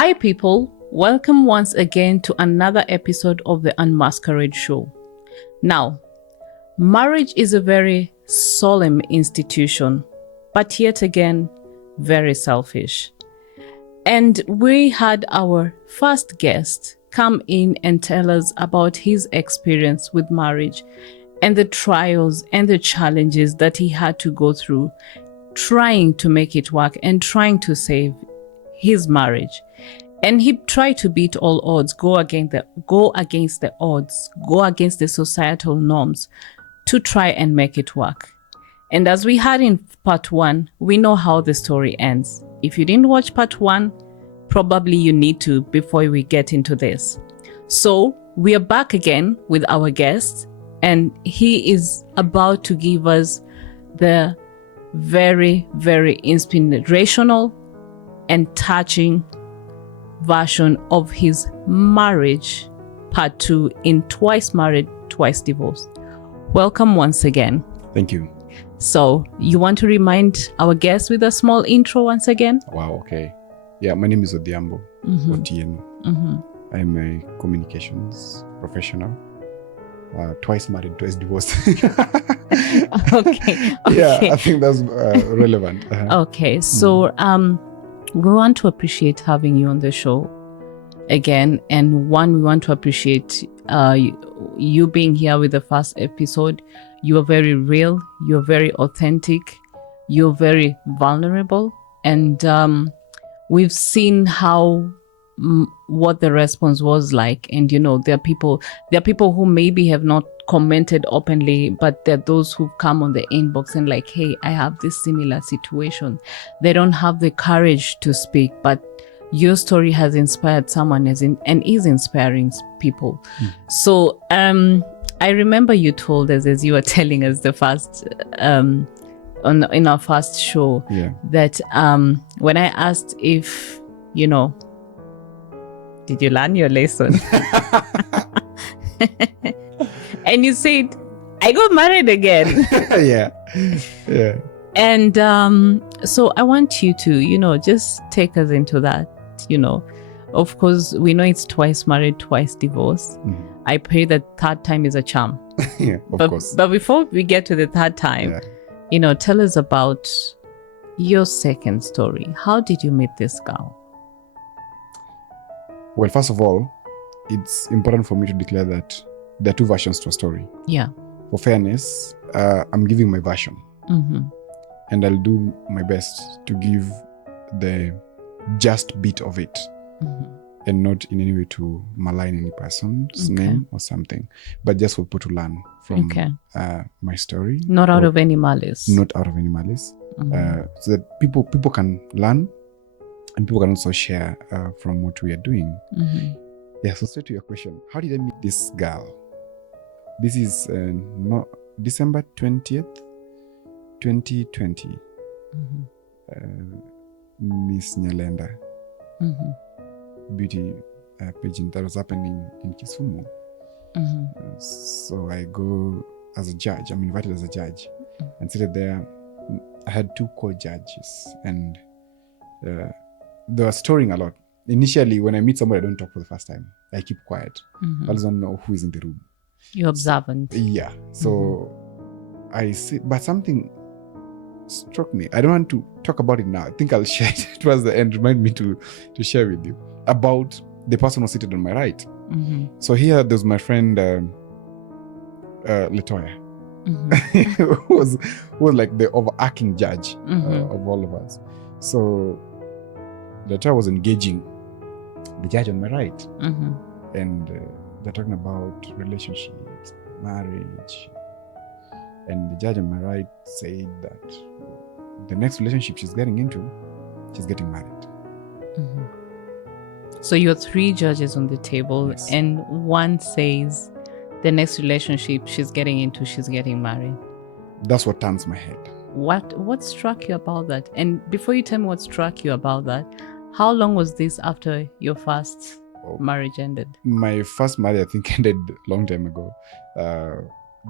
Hi, people. Welcome once again to another episode of the Unmasquerade Show. Now, marriage is a very solemn institution, but yet again, very selfish. And we had our first guest come in and tell us about his experience with marriage and the trials and the challenges that he had to go through trying to make it work and trying to save his marriage. And he tried to beat all odds, go against the odds, go against the societal norms to try and make it work. And as we had in part 1, we know how the story ends. If you didn't watch part 1, probably you need to before we get into this. So we are back again with our guest, and he is about to give us the very, very inspirational and touching version of his marriage, part 2 in Twice Married, Twice Divorced. Welcome once again. Thank you. So you want to remind our guests with a small intro once again? Wow, okay. Yeah, my name is Odhiambo Otieno. I'm a communications professional. Twice married, twice divorced. Okay. Yeah, I think that's relevant. Okay, so we want to appreciate having you on the show again. And one, we want to appreciate you being here with the first episode. You are very real. You're very authentic. You're very vulnerable. And we've seen how what the response was like. And, you know, there are people who maybe have not commented openly, but there are those who've come on the inbox and like, hey, I have this similar situation. They don't have the courage to speak, but your story has inspired someone and is inspiring people. So I remember you told us, as you were telling us the first in our first show, that when I asked if, you know, did you learn your lesson? And you said, I got married again. Yeah. And so I want you to, you know, just take us into that, you know. Of course, we know it's twice married, twice divorced. I pray that third time is a charm. Yeah, of course. But before we get to the third time, you know, tell us about your second story. How did you meet this girl? Well, first of all, it's important for me to declare that there are two versions to a story. Yeah. For fairness, I'm giving my version. And I'll do my best to give the just bit of it and not in any way to malign any person's name or something, but just for people to learn from my story. Not out of any malice. Not out of any malice. So that people can learn and people can also share from what we are doing. Yeah, so straight to your question. How did I meet this girl? This is December 20th, 2020. Miss Nyalenda beauty pageant that was happening in Kisumu. So I go as a judge. I'm invited as a judge and seated there. I had two co-judges and they were stirring a lot. Initially, when I meet somebody, I don't talk for the first time. I keep quiet. I don't know who is in the room. You're observant. Yeah. So I see, but something struck me. I don't want to talk about it now. I think I'll share it towards the end. Remind me to share with you about the person who seated on my right. So here, there's my friend Latoya, who was like the overarching judge of all of us. So Latoya was engaging the judge on my right, and they're talking about relationships, marriage, and the judge on my right said that the next relationship she's getting into, she's getting married. So you're three judges on the table, and one says the next relationship she's getting into, she's getting married. That's what turns my head. What struck you about that? And before you tell me what struck you about that, how long was this after your first marriage ended? My first marriage, I think, ended a long time ago.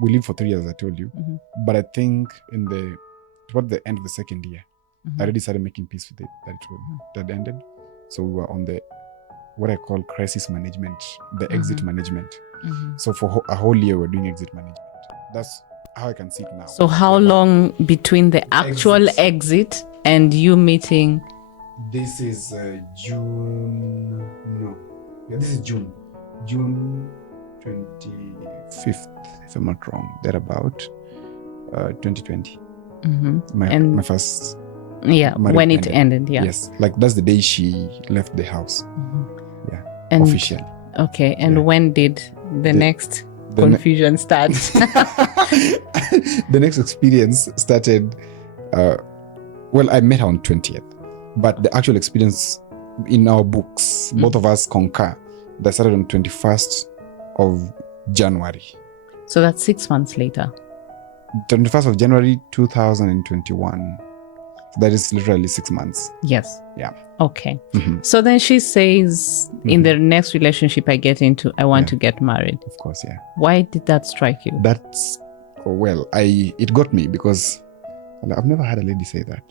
We lived for 3 years, I told you. But I think toward the end of the second year, I already started making peace with it, that it had ended. So we were on the what I call crisis management, the exit management. So for a whole year, we're doing exit management. That's how I can see it now. So how long between the actual exit and you meeting? This is June. No. Yeah, this is June. June 25th, if I'm not wrong, thereabout, 2020. My first. Yeah, when it ended. Yeah. Yes, like that's the day she left the house. Yeah, and, officially. Okay, and when did the next confusion start? The next experience started. Well, I met her on 20th, but the actual experience in our books, both of us concur, that started on 21st of January. So that's 6 months later. 21st of January 2021. That is literally 6 months. Yes. Yeah. Okay. So then she says, in the next relationship I get into, I want to get married. Of course, yeah. Why did that strike you? That's, well, it got me because I've never had a lady say that.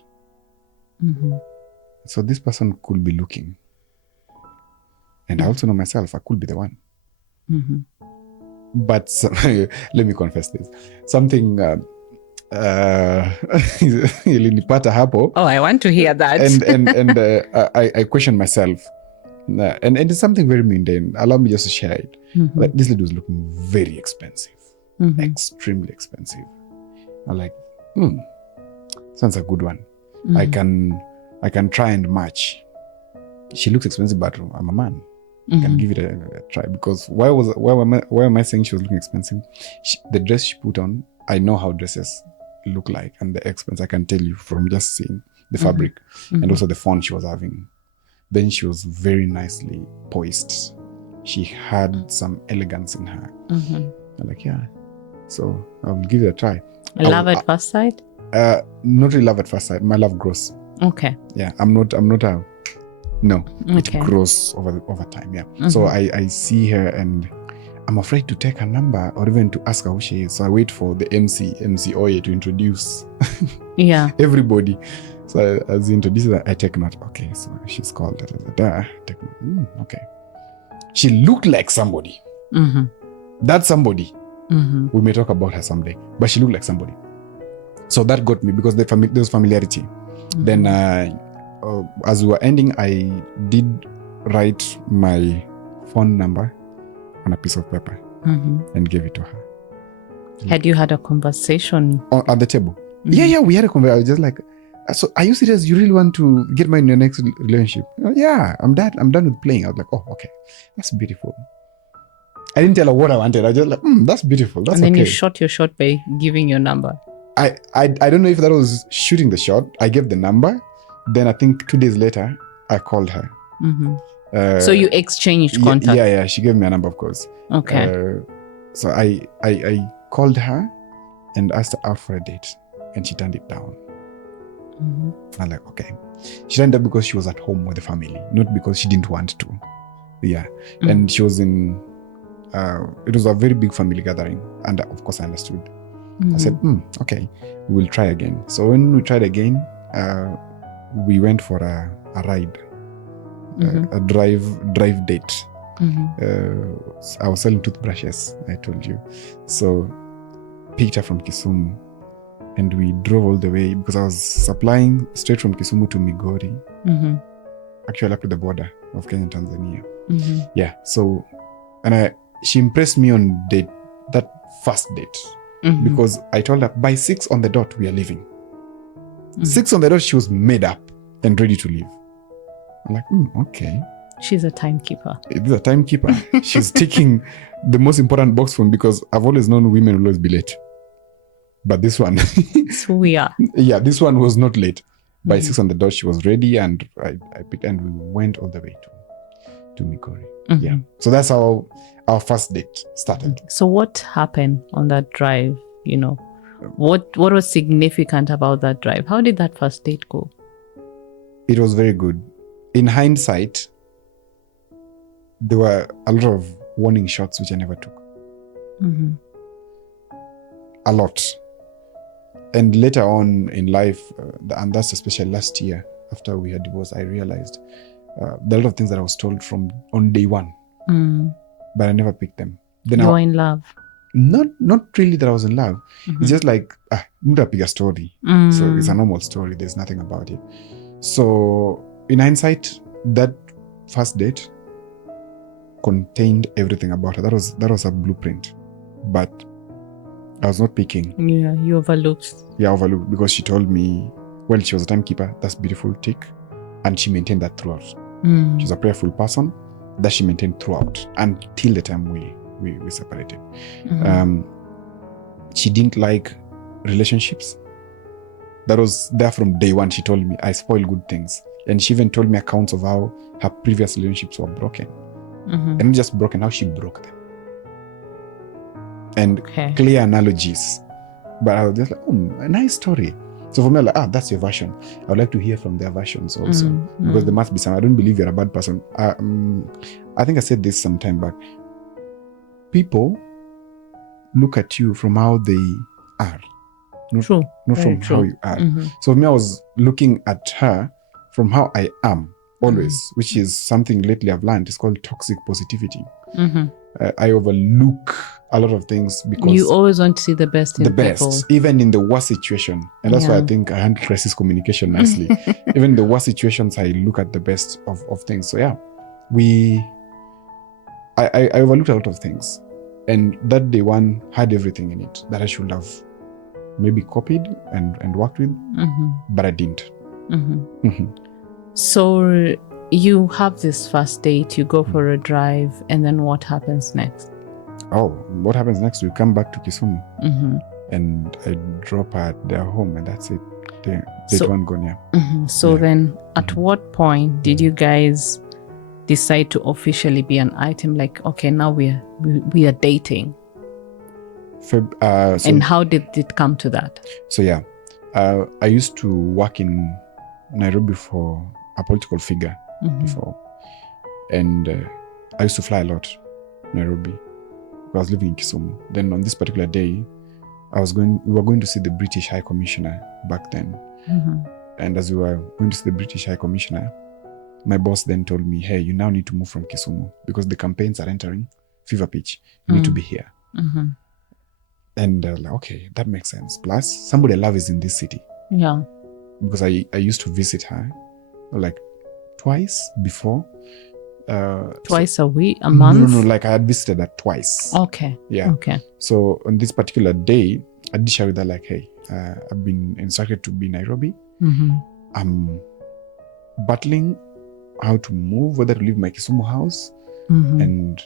So this person could be looking. And I also know myself, I could be the one. But let me confess this. Something ilinipata hapo. Oh, I want to hear that. And I question myself. And it's something very mundane. Allow me just to share it. Like, this lady was looking very expensive. Extremely expensive. I'm like, sounds a good one. I can try and match. She looks expensive, but I'm a man. I can give it a try. Because why am I saying she was looking expensive? The dress she put on, I know how dresses look like, and the expense I can tell you from just seeing the fabric and also the font she was having. Then she was very nicely poised. She had some elegance in her. I'm like, yeah. So I'll give it a try. Love at first sight? Not really love at first sight. My love grows. Okay. Yeah, I'm not a. No, it grows over time. Yeah. So I see her and I'm afraid to take her number or even to ask her who she is. So I wait for the MC Oye to introduce everybody. So as he introduces her, I take note. Okay, so she's called Take note. Okay. She looked like somebody. That's somebody. We may talk about her someday, but she looked like somebody. So that got me because there was familiarity. Then as we were ending, I did write my phone number on a piece of paper and gave it to her. Had you had a conversation? At the table. Yeah, we had a conversation. I was just like, so are you serious? You really want to get married in your next relationship? Yeah, I'm done with playing. I was like, oh, okay. That's beautiful. I didn't tell her what I wanted. I just like, that's beautiful. That's okay. And then you shot your shot by giving your number. I don't know if that was shooting the shot. I gave the number. Then I think 2 days later, I called her. So you exchanged contact? Yeah. She gave me a number, of course. Okay. So I called her and asked her out for a date. And she turned it down. I'm like, okay. She turned it down because she was at home with the family, not because she didn't want to. Yeah. And she was in, it was a very big family gathering. And of course I understood. I said, okay, we'll try again. So when we tried again, we went for a ride, a drive date. I was selling toothbrushes, I told you. So picked her from Kisumu and we drove all the way because I was supplying straight from Kisumu to Migori, actually up to the border of Kenya and Tanzania. Yeah, so, and she impressed me on that first date because I told her by 6 on the dot, we are leaving. 6 on the dot, she was made up and ready to leave. I'm like, okay. She's a timekeeper. She's a timekeeper. She's taking the most important box for me because I've always known women will always be late. But this one... That's who we are. Yeah, this one was not late. By 6 on the dot, she was ready and I picked and we went all the way to Migori. Yeah. So that's how our first date started. So what happened on that drive, What was significant about that drive? How did that first date go? It was very good. In hindsight, there were a lot of warning shots which I never took. A lot. And later on in life, and that's especially last year, after we had divorced, I realized There are a lot of things that I was told from on day one, but I never picked them. Then you were in love? Not really that I was in love. It's just like, not a bigger story. So it's a normal story. There's nothing about it. So in hindsight, that first date contained everything about her. That was a blueprint. But I was not picking. Yeah, you overlooked. Yeah, overlooked, because she told me, well, she was a timekeeper. That's beautiful, tick. And she maintained that throughout. She's a prayerful person. That she maintained throughout until the time we separated. She didn't like relationships. That was there from day one. She told me I spoil good things. And she even told me accounts of how her previous relationships were broken. And not just broken, how she broke them. And clear analogies. But I was just like, a nice story. So for me, I'm like, that's your version. I would like to hear from their versions also. Because there must be some. I don't believe you're a bad person. I think I said this some time back. People look at you from how they are. Not from how you are. So for me, I was looking at her from how I am always, which is something lately I've learned. It's called toxic positivity. I overlook a lot of things because you always want to see the best in people. Even in the worst situation. And that's why I think I handle crisis communication nicely. Even in the worst situations, I look at the best of things. So yeah, I overlooked a lot of things. And that day one had everything in it that I should have maybe copied and worked with, but I didn't. So you have this first date, you go for a drive, and then what happens next? What happens next? We come back to Kisumu, and I drop her at their home, and that's it. Date one gone, yeah. So then, at what point did you guys decide to officially be an item? Like, okay, now we are dating. And how did it come to that? So yeah, I used to work in Nairobi for a political figure before, and I used to fly a lot, Nairobi. I was living in Kisumu. Then on this particular day, we were going to see the British High Commissioner back then. And as we were going to see the British High Commissioner, my boss then told me, hey, you now need to move from Kisumu because the campaigns are entering fever pitch. You need to be here. And like, okay, that makes sense. Plus, somebody I love is in this city. Yeah. Because I used to visit her like twice before. Twice a week, a month? No, like I had visited her twice. Okay. Yeah. Okay. So on this particular day, I did share with her like, hey, I've been instructed to be in Nairobi. I'm battling how to move, whether to leave my Kisumu house and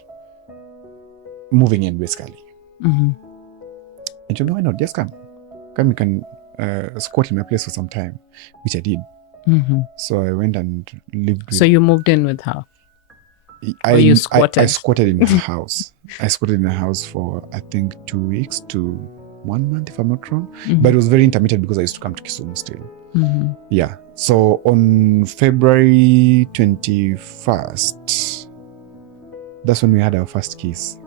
moving in basically. And she told me, why not? Just come. Come, you can squat in my place for some time, which I did. So I went and lived with. So you moved in with her? Or you squatted? I squatted in her house. I squatted in her house for, I think, 2 weeks to 1 month, if I'm not wrong. But it was very intermittent because I used to come to Kisumu still. Yeah. So on February 21st, that's when we had our first kiss.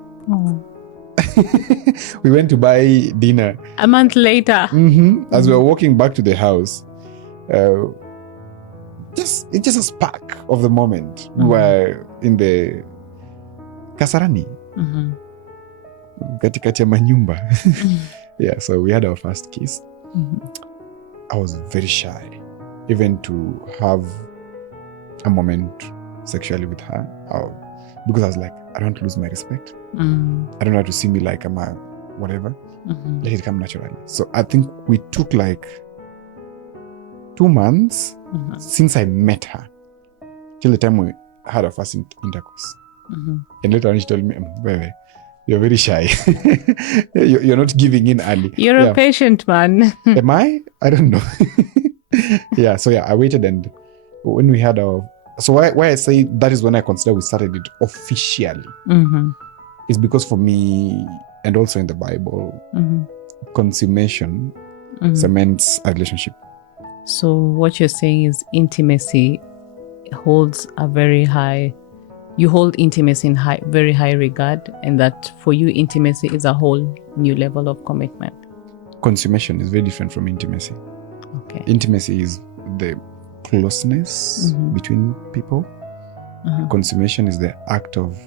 We went to buy dinner. A month later. As we were walking back to the house, it's just a spark of the moment. We were in the Kasarani. Katikati ya manyumba. Yeah, so we had our first kiss. I was very shy, even to have a moment sexually with her, because I was like, I don't want to lose my respect. I don't want to see me like I'm a whatever. Let it come naturally. So I think we took like 2 months since I met her till the time we had our first intercourse. And later on she told me, baby, you're very shy. You're not giving in early. You're a patient man. Am I? I don't know. Yeah, so yeah, I waited, and when we had our... So why I say that is when I consider we started it officially. Is because for me, and also in the Bible, consummation cements a relationship. So what you're saying is intimacy holds a very high... You hold intimacy in very high regard, and that for you, intimacy is a whole new level of commitment. Consummation is very different from intimacy. Okay. Intimacy is the closeness between people. Consummation is the act of...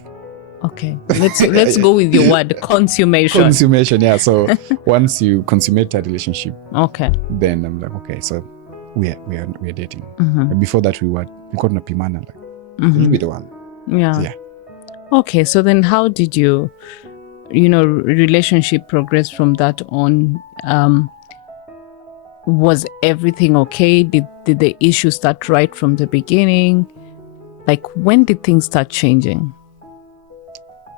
Okay, let's go with your word, consummation. Consummation, yeah. So once you consummate that relationship, okay, then I'm like, okay, so we are dating. Before that, we got na pimana, like, you'll be the one. Yeah. Okay, so then how did you relationship progress from that on? Was everything okay? Did the issue start right from the beginning? Like, when did things start changing?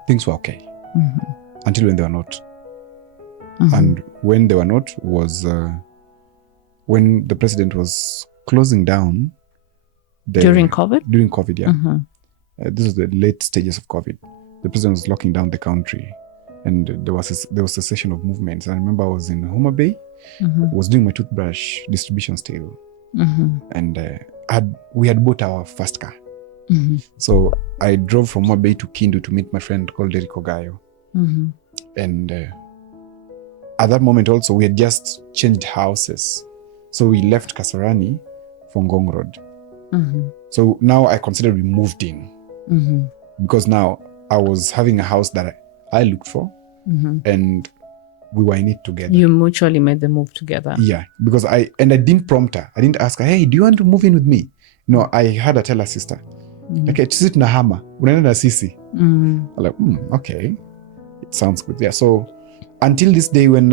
Things were okay until when they were not. And when they were not was when the president was closing down. During COVID? During COVID, yeah. This was the late stages of COVID. The president was locking down the country, and there was cessation of movements. I remember I was in Homa Bay, was doing my toothbrush distribution still, and we had bought our first car. So I drove from Homa Bay to Kindu to meet my friend called Derek Ogayo. And at that moment also, we had just changed houses. So we left Kasarani for Ngong Road. So now I consider we moved in. Because now I was having a house that I looked for, and we were in it together. You mutually made the move together. Yeah, because I didn't prompt her. I didn't ask her, hey, do you want to move in with me? No, I had her tell her sister, okay, sit na hama, unaenda na sisi. I'm like, okay, it sounds good. Yeah, so until this day when,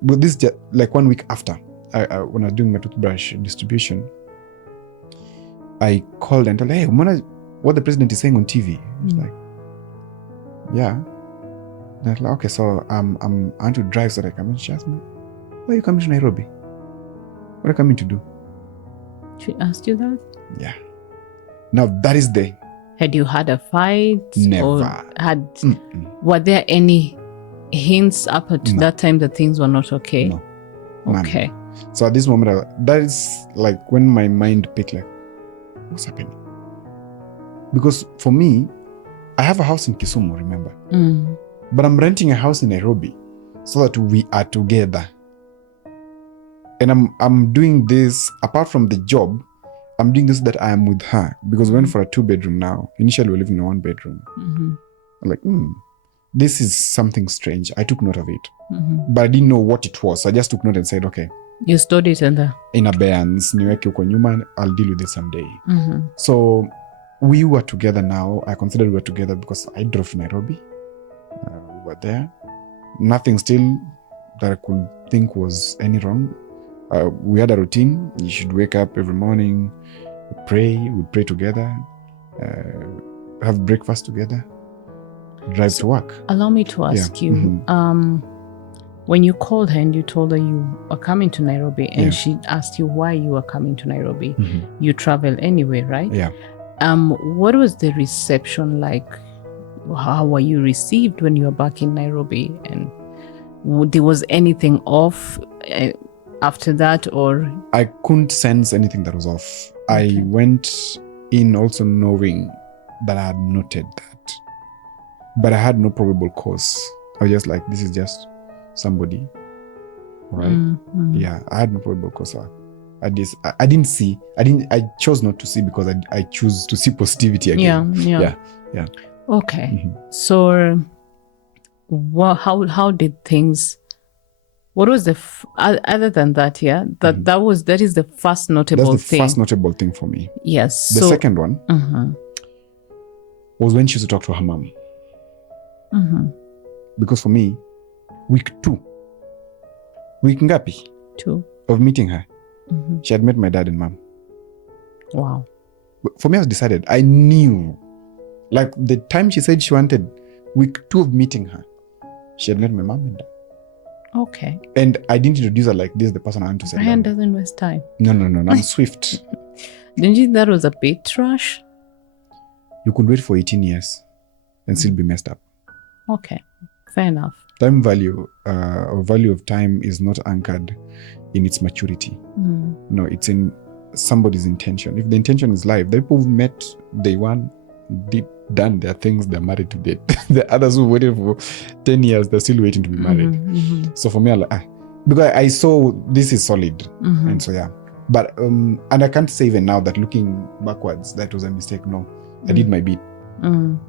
this just like 1 week after, when I was doing my toothbrush distribution, I called and told her, hey, what the president is saying on TV. She's like, yeah. And I was like, okay, so I want to drive so that I come. And she asked me, why are you coming to Nairobi? What are you coming to do? She asked you that? Yeah. Now that is the... Had you had a fight? Never. Or were there any hints up to that time that things were not okay? No. Okay. None. So at this moment, that is like when my mind picked like, what's happening? Because for me, I have a house in Kisumu, remember? But I'm renting a house in Nairobi so that we are together. And I'm doing this, apart from the job, I'm doing this that I am with her. Because we went for a 2-bedroom now. Initially, we were living in a 1-bedroom. I'm like, this is something strange. I took note of it. But I didn't know what it was. So I just took note and said, okay. You stored it in abeyance. Niweke uko nyuma, I'll deal with it someday. So we were together now. I considered we were together because I drove to Nairobi. We were there. Nothing still that I could think was any wrong. We had a routine. You should wake up every morning, we'd pray together, have breakfast together, drive to work. Allow me to ask you, when you called her and you told her you are coming to Nairobi, and she asked you why you are coming to Nairobi, you travel anyway, right? Yeah. What was the reception like? How were you received when you were back in Nairobi? And there was anything off after that, or? I couldn't sense anything that was off. Okay. I went in also knowing that I had noted that, but I had no probable cause. I was just like, this is just somebody, right? Yeah, I had no probable cause. I chose not to see because I choose to see positivity again. Yeah. Okay. So, how did things? What was the other than that? Yeah, that is the first notable thing. That's the first notable thing for me. Yes. The second one was when she used to talk to her mom. Because for me, week 2 ngapi? 2 of meeting her, she had met my dad and mom. Wow. But for me, I was decided. I knew, like the time she said she wanted, week 2 of meeting her, she had met my mom and dad. Okay. And I didn't introduce her like, this is the person I want to say. Brian doesn't waste time. No. I'm swift. Didn't you think that was a bit rush? You could wait for 18 years and still be messed up. Okay. Fair enough. Time value or value of time is not anchored in its maturity. No, it's in somebody's intention. If the intention is life, the people who met day one, done their things, they're married to date. The others who waited for 10 years, they're still waiting to be married. So for me, I'm like, because I saw this is solid. And so, yeah. But, and I can't say even now that looking backwards, that was a mistake. No, I did my bit.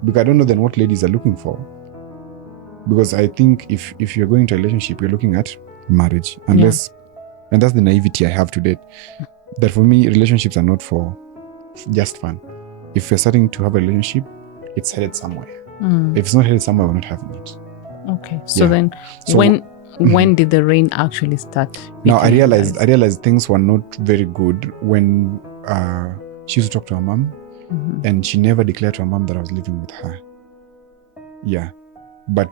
Because I don't know then what ladies are looking for. Because I think if you're going to a relationship, you're looking at marriage. Unless, and that's the naivety I have to date, that for me, relationships are not for just fun. If you're starting to have a relationship, it's headed somewhere. If it's not headed somewhere, we're not having it. Okay. So then when did the rain actually start? Now I realized things were not very good when she used to talk to her mom, and she never declared to her mom that I was living with her. Yeah. But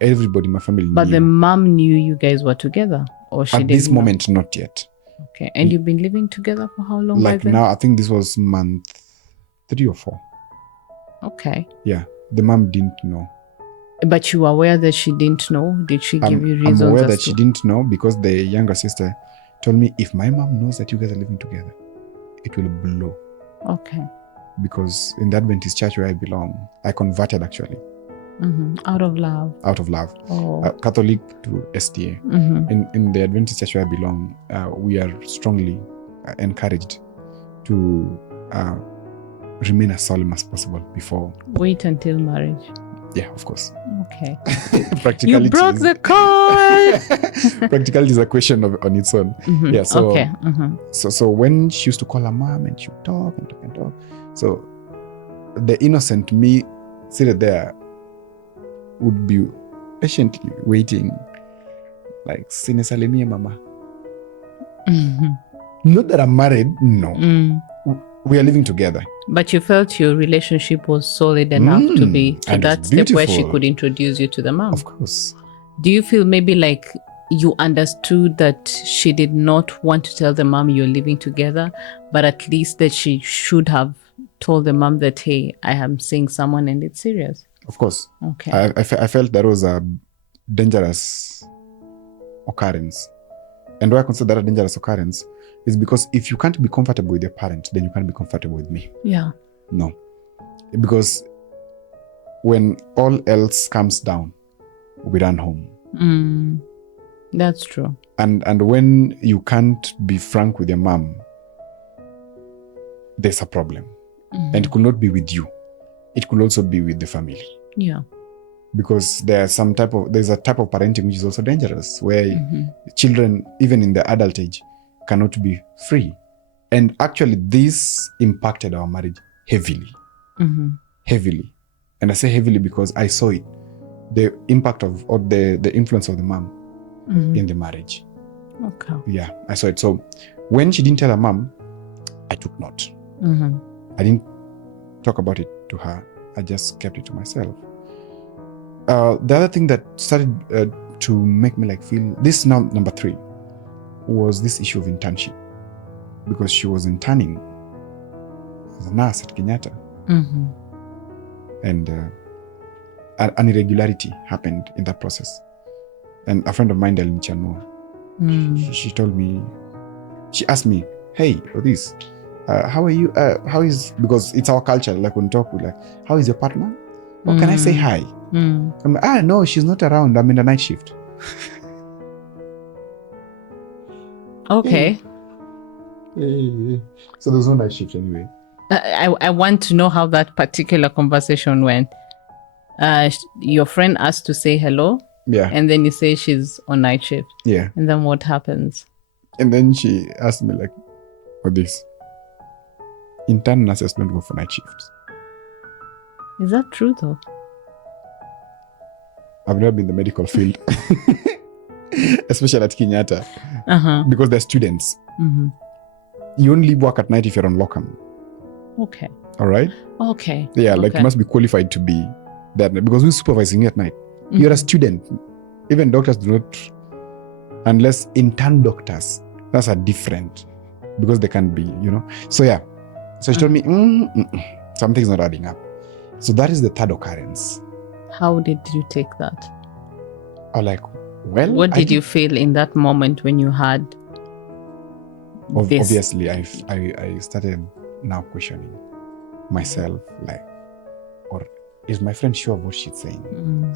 everybody, my family knew. But the mom knew you guys were together, or she didn't? At this moment, not yet. Okay. And you've been living together for how long? Like now, I think this was month 3 or 4. Okay. Yeah. The mom didn't know. But you were aware that she didn't know? Did she give you reasons? I'm aware that she didn't know because the younger sister told me, if my mom knows that you guys are living together, it will blow. Okay. Because in the Adventist church where I belong, I converted actually. Out of love. Out of love. Oh. Catholic to STA. In the Adventist church where I belong, we are strongly encouraged to remain as solemn as possible before. Wait until marriage. Yeah, of course. Okay. Practicality. You broke the code. Practicality is a question on its own. Yeah. So, okay. So when she used to call her mom and she would talk and talk and talk, so the innocent me seated there would be patiently waiting, like, "Sinisalimie mama." Not that I'm married. No. We are living together. But you felt your relationship was solid enough to be to that step where she could introduce you to the mom. Of course. Do you feel maybe like you understood that she did not want to tell the mom you're living together, but at least that she should have told the mom that, hey, I am seeing someone and it's serious? Of course. Okay. I felt that was a dangerous occurrence. And why I consider that a dangerous occurrence is because if you can't be comfortable with your parent, then you can't be comfortable with me. Yeah. No. Because when all else comes down, we run home. That's true. And when you can't be frank with your mom, there's a problem. And it could not be with you. It could also be with the family. Yeah. Because there's a type of parenting which is also dangerous, where children, even in the adult age, cannot be free. And actually, this impacted our marriage heavily. Heavily. And I say heavily because I saw it. The impact of, or the influence of the mom in the marriage. Okay. Yeah, I saw it. So when she didn't tell her mom, I took note. I didn't talk about it to her. I just kept it to myself. The other thing that started to make me feel this, now number 3, was this issue of internship, because she was interning as a nurse at Kenyatta, and an irregularity happened in that process. And a friend of mine, Delin Chanua, she told me, she asked me, "Hey, Odhis, how are you? How is, because it's our culture, like when we talk, we're like, how is your partner? Or can I say hi?" I'm like, no, she's not around. I'm in the night shift. Okay. So there's no night shift anyway. I want to know how that particular conversation went. Your friend asked to say hello. Yeah. And then you say she's on night shift. Yeah. And then what happens? And then she asked me this. Intern nurses don't go for night shifts. Is that true though? I've never been in the medical field. Especially at Kenyatta. Because they're students. You only work at night if you're on locum. Okay. All right? Okay. Yeah, you must be qualified to be there. Because we're supervising you at night. You're a student. Even doctors do not, unless intern doctors, that's a different, because they can be, So yeah. So she told me, something's not adding up. So that is the 3rd occurrence. How did you take that? What did you feel in that moment when you had this? Obviously, I started now questioning myself, or is my friend sure of what she's saying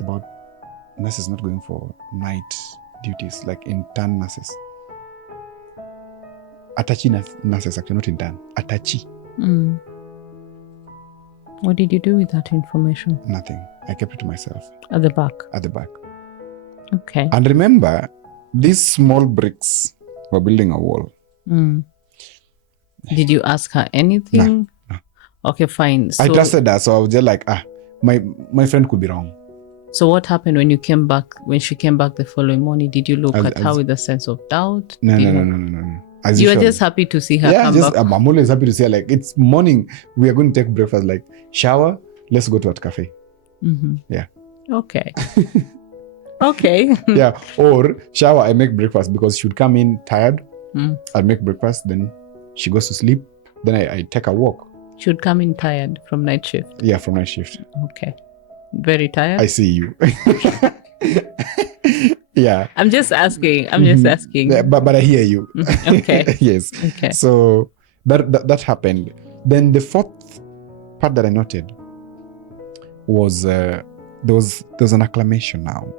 about nurses not going for night duties, like intern nurses? Atachi nurses, actually, not intern. Atachi. What did you do with that information? Nothing. I kept it to myself. At the back? At the back. Okay. And remember, these small bricks were building a wall. Did you ask her anything? No. Okay, fine. So, I trusted her, so I was just like, my friend could be wrong. So what happened when you came back? When she came back the following morning, did you look at her with a sense of doubt? No. As you were usual. just happy to see her come back? I'm always happy to see her. Like, it's morning, we are going to take breakfast, like, shower, let's go to a cafe. Yeah. Okay. Okay. Yeah, or shower, I make breakfast because she would come in tired. I'll make breakfast, then she goes to sleep. Then I take a walk. She would come in tired from night shift? Yeah, from night shift. Okay. Very tired? I see you. Yeah. I'm just asking. Yeah, but I hear you. Okay. Yes. Okay. So that happened. Then the fourth part that I noted was there was an acclamation now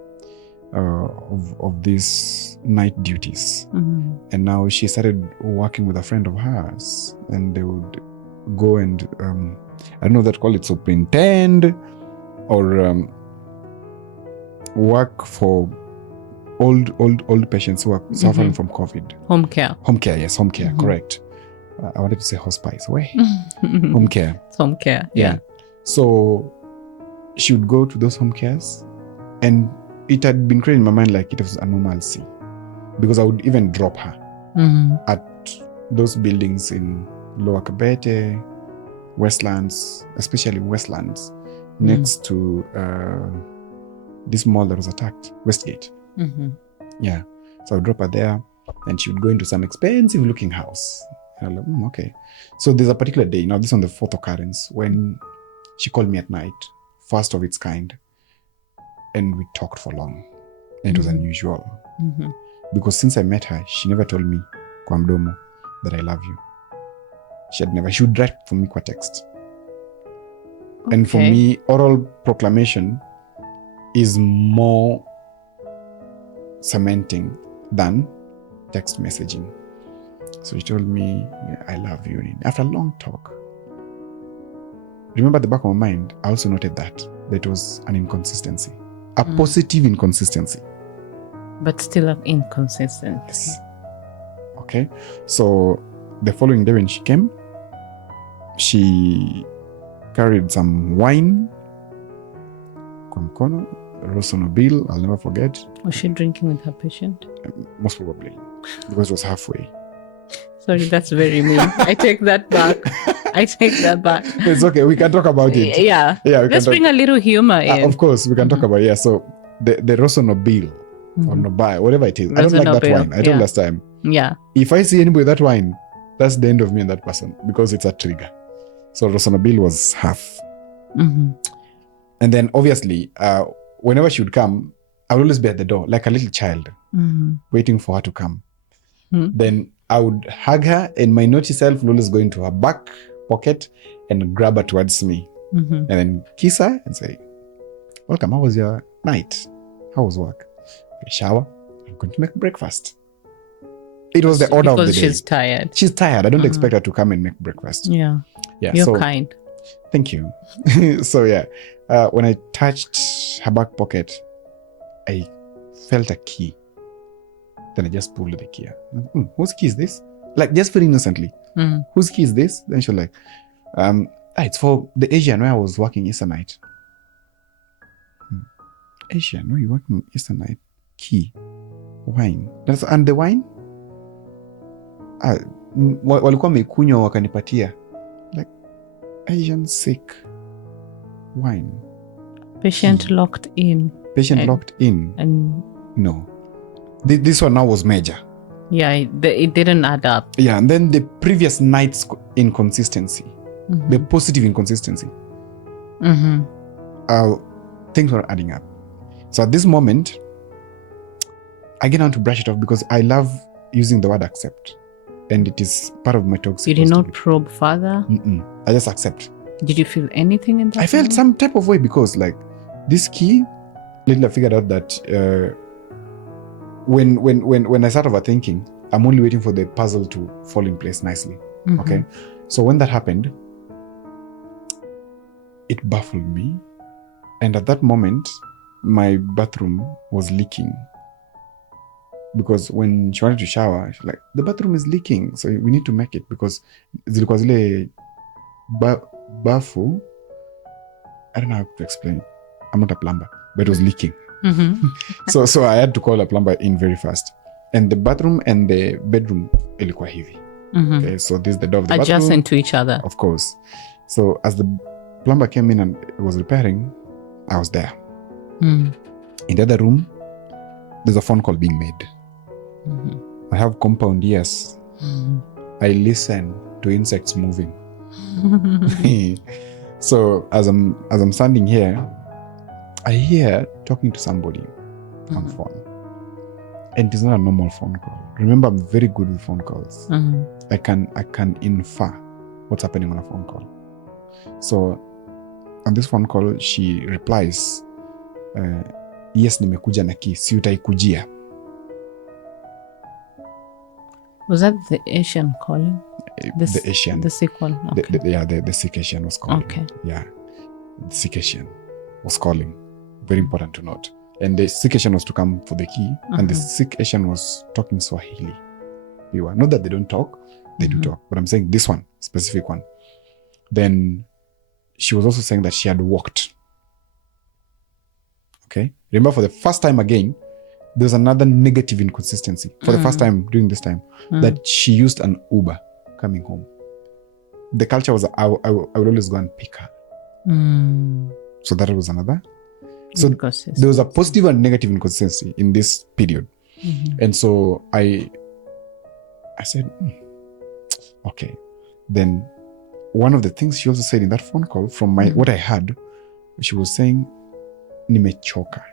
of these night duties. And now she started working with a friend of hers, and they would go and I don't know that call it superintend or work for old patients who are suffering from COVID. Home care. Home care, yes, home care, correct. I wanted to say hospice. Wait. Home care. Home care, yeah. So she would go to those home cares, and it had been created in my mind like it was a normalcy, because I would even drop her at those buildings in Lower Kabete, Westlands, especially Westlands, next to this mall that was attacked, Westgate. Yeah. So I would drop her there, and she would go into some expensive looking house. And I'm like, okay. So there's a particular day, this is on the fourth occurrence, when she called me at night, first of its kind, and we talked for long. And it was unusual. Because since I met her, she never told me, kwa mdomo, that I love you. She would write for me kwa text. Okay. And for me, oral proclamation is more cementing than text messaging. So she told me, I love you. After a long talk, remember at the back of my mind, I also noted that there was an inconsistency, a positive inconsistency. But still an inconsistency. Yes. Okay. So the following day when she came, she carried some wine, kwa mkono, Rosonobil, I'll never forget. Was she drinking with her patient? Most probably, because it was halfway. Sorry, that's very mean. I take that back. It's okay. We can talk about it. Yeah. Let's bring a little humor in. Of course, we can talk about it. Yeah. So the Rosonobil or Nobai, whatever it is. I don't like that wine. I told last time. Yeah. If I see anybody with that wine, that's the end of me and that person, because it's a trigger. So Rosonobil was half. And then obviously, whenever she would come, I would always be at the door like a little child, waiting for her to come. Then I would hug her, and my naughty self would always go into her back pocket and grab her towards me. And then kiss her and say, welcome, how was your night? How was work? Okay, shower, I'm going to make breakfast. It was the order of the day. Because she's tired. She's tired. I don't expect her to come and make breakfast. Yeah. You're kind. Thank you. So yeah, when I touched her back pocket, I felt a key. Then I just pulled the key. Whose key is this? Like, just very innocently. Whose key is this? Then she was like, it's for the Asian where I was working Easter night. Asian, where you working Easter night? Key. Wine. And the wine? Walikuwa mekunywa wakanipatia. Like, Asian sick wine. Patient locked in. Locked in. And no. This one now was major. Yeah, it didn't add up. Yeah, and then the previous night's inconsistency, the positive inconsistency, things were adding up. So at this moment, I get on to brush it off because I love using the word accept, and it is part of my toxic. You did not probe further? I just accept. Did you feel anything in that? I felt some type of way because, like, this key, little I figured out that when I start overthinking, I'm only waiting for the puzzle to fall in place nicely. Okay. So when that happened, it baffled me. And at that moment, my bathroom was leaking. Because when she wanted to shower, she's like, the bathroom is leaking, so we need to make it. Because zilikuwa zile bafu, I don't know how to explain it. I'm not a plumber, but it was leaking. So I had to call a plumber in very fast. And the bathroom and the bedroom ilikuwa hivi. Okay, so this is the door of the bathroom. Adjacent to each other. Of course. So as the plumber came in and was repairing, I was there. In the other room, there's a phone call being made. I have compound ears. I listen to insects moving. So as I'm standing here, I hear talking to somebody on phone. And it's not a normal phone call. Remember, I'm very good with phone calls. I can infer what's happening on a phone call. So on this phone call, she replies, yes, nimekuja na key, si utaikujia. Was that the Asian calling? The Asian. The sick one. Okay. The sick Asian was calling. Okay. Yeah. The sick Asian was calling. Very important to note. And the sick Asian was to come for the key. And the sick Asian was talking Swahili. Not that they don't talk, they do talk. But I'm saying this one, specific one. Then she was also saying that she had walked. Okay? Remember, for the first time again, there's another negative inconsistency. For the first time during this time, that she used an Uber coming home. The culture was, I would always go and pick her. So that was another. So there was a positive and negative inconsistency in this period. And so I said, okay. Then one of the things she also said in that phone call, from what I heard, she was saying, nimechoka.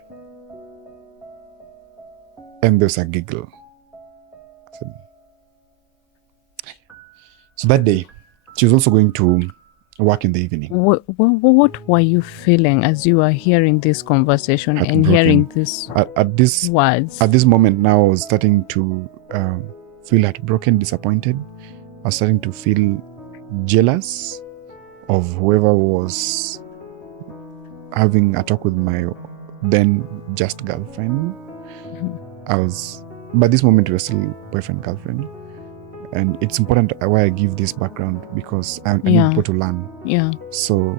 And there's a giggle. So that day, she was also going to work in the evening. What were you feeling as you were hearing this conversation and hearing this words? At this moment now, I was starting to feel heartbroken, disappointed. I was starting to feel jealous of whoever was having a talk with my then just girlfriend. By this moment, we were still boyfriend, girlfriend. And it's important why I give this background, because I need people to learn. Yeah. So,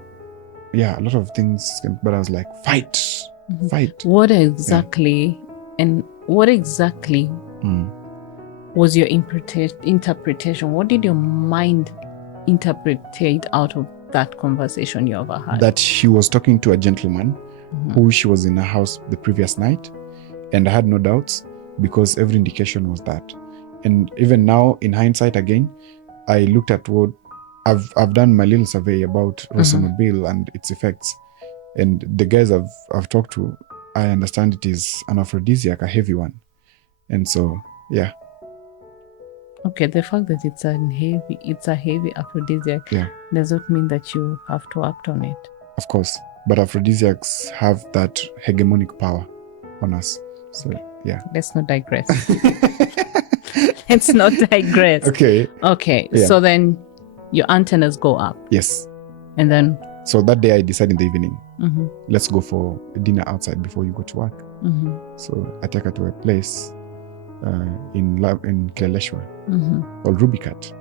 a lot of things, but I was like, fight. What exactly was your interpretation? What did your mind interpret out of that conversation you overheard? That she was talking to a gentleman who she was in a house the previous night. And I had no doubts, because every indication was that. And even now, in hindsight again, I looked at what I've done my little survey about Rosanobile and its effects. And the guys I've talked to, I understand it is an aphrodisiac, a heavy one. And so, yeah. Okay, the fact that it's a heavy aphrodisiac does not mean that you have to act on it. Of course. But aphrodisiacs have that hegemonic power on us. So, yeah. Let's not digress. Let's not digress. Okay. Yeah. So then your antennas go up. Yes. And then? So that day I decided in the evening, let's go for dinner outside before you go to work. So I take her to a place in Kileleshwa called Rubicat.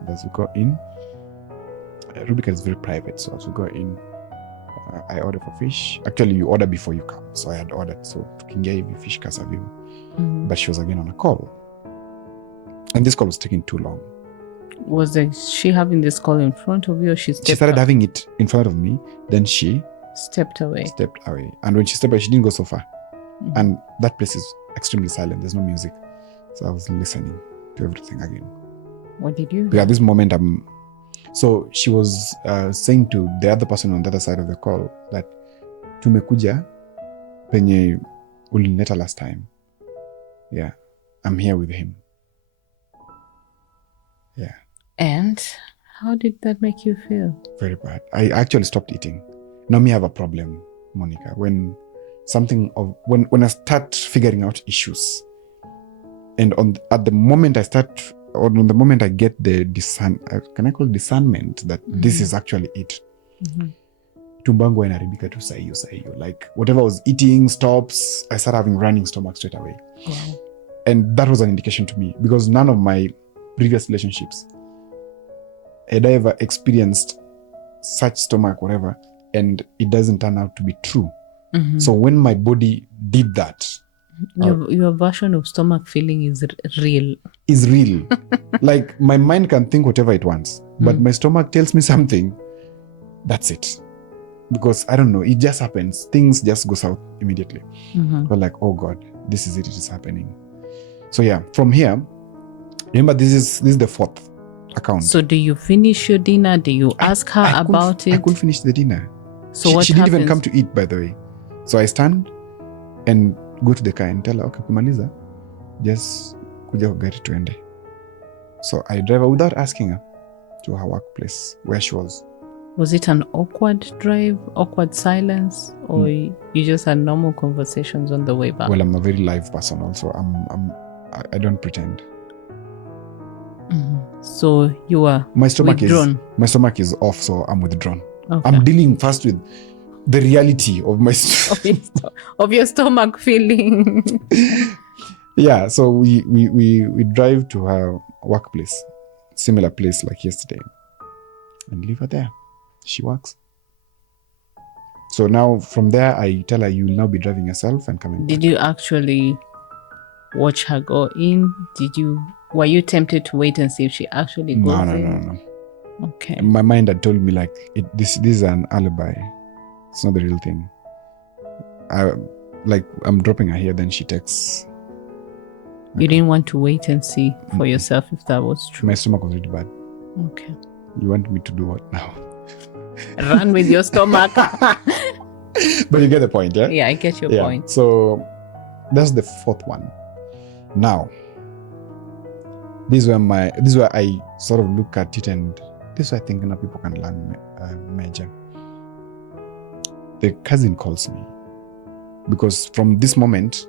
And as we go in, Rubicat is very private. So as we go in, I order for fish. Actually, you order before you come. So I had ordered. So tukiingia hivi fish kasaviwa. But she was again on a call. And this call was taking too long. Was she having this call in front of you, or she started having it in front of me, then she stepped away. And when she stepped away, she didn't go so far. And that place is extremely silent. There's no music. So I was listening to everything again. What did you hear? Because at this moment, so she was saying to the other person on the other side of the call that tumekuja penye ulinileta last time. Yeah, I'm here with him. Yeah. And how did that make you feel? Very bad. I actually stopped eating. Now me have a problem, Monica. When I start figuring out issues, and at the moment I get the can I call it discernment that this is actually it. tumbo yangu inaribika tu saa hiyo. Like whatever I was eating stops. I started having running stomach straight away. Wow. And that was an indication to me, because none of my previous relationships had I ever experienced such stomach whatever, and it doesn't turn out to be true. So when my body did that, your version of stomach feeling is real. Like my mind can think whatever it wants, but my stomach tells me something. That's it. Because I don't know, it just happens. Things just go south immediately. But like, oh God, this is it. It is happening. So yeah, from here, remember this is the fourth account. So do you finish your dinner? Do you ask her about it? I couldn't finish the dinner. So she didn't even come to eat, by the way. So I stand and go to the car and tell her, okay, kumaliza, just kuja kwa gari tuende. So I drive her without asking her to her workplace where she was. Was it an awkward drive, awkward silence, or you just had normal conversations on the way back? Well, I'm a very live person also. I don't pretend. So you are withdrawn. My stomach is off, so I'm withdrawn. Okay. I'm dealing first with the reality of my of your stomach feeling. Yeah, so we drive to her workplace, similar place like yesterday, and leave her there. She works. So now from there, I tell her, you will now be driving yourself and coming back. Did you actually watch her go in? Were you tempted to wait and see if she actually goes in? No. Okay. My mind had told me like, this is an alibi. It's not the real thing. I'm dropping her here, then she texts. You didn't want to wait and see for yourself if that was true? My stomach was really bad. Okay. You want me to do what now? Run with your stomach. But you get the point, yeah? Yeah, I get your point. So that's the fourth one. Now, this is where I sort of look at it, and this is where I think people can learn major. The cousin calls me, because from this moment,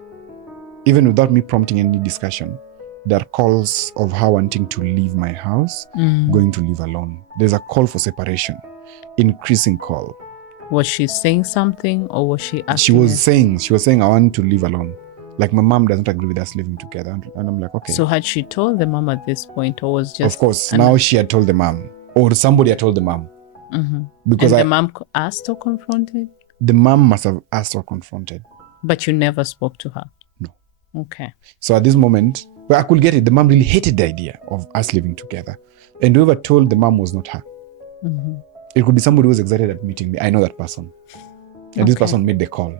even without me prompting any discussion, there are calls of her wanting to leave my house, going to live alone. There's a call for separation, increasing call. Was she saying something, or was she asking? She was saying, I want to live alone. Like, my mom doesn't agree with us living together. And I'm like, okay. So had she told the mom at this point, or was just... Of course, now she had told the mom, or somebody had told the mom. Because and the mom asked or confronted? The mom must have asked or confronted. But you never spoke to her? No. Okay. So at this moment, well, I could get it. The mom really hated the idea of us living together. And whoever told the mom was not her. It could be somebody who was excited at meeting me. I know that person. And this person made the call.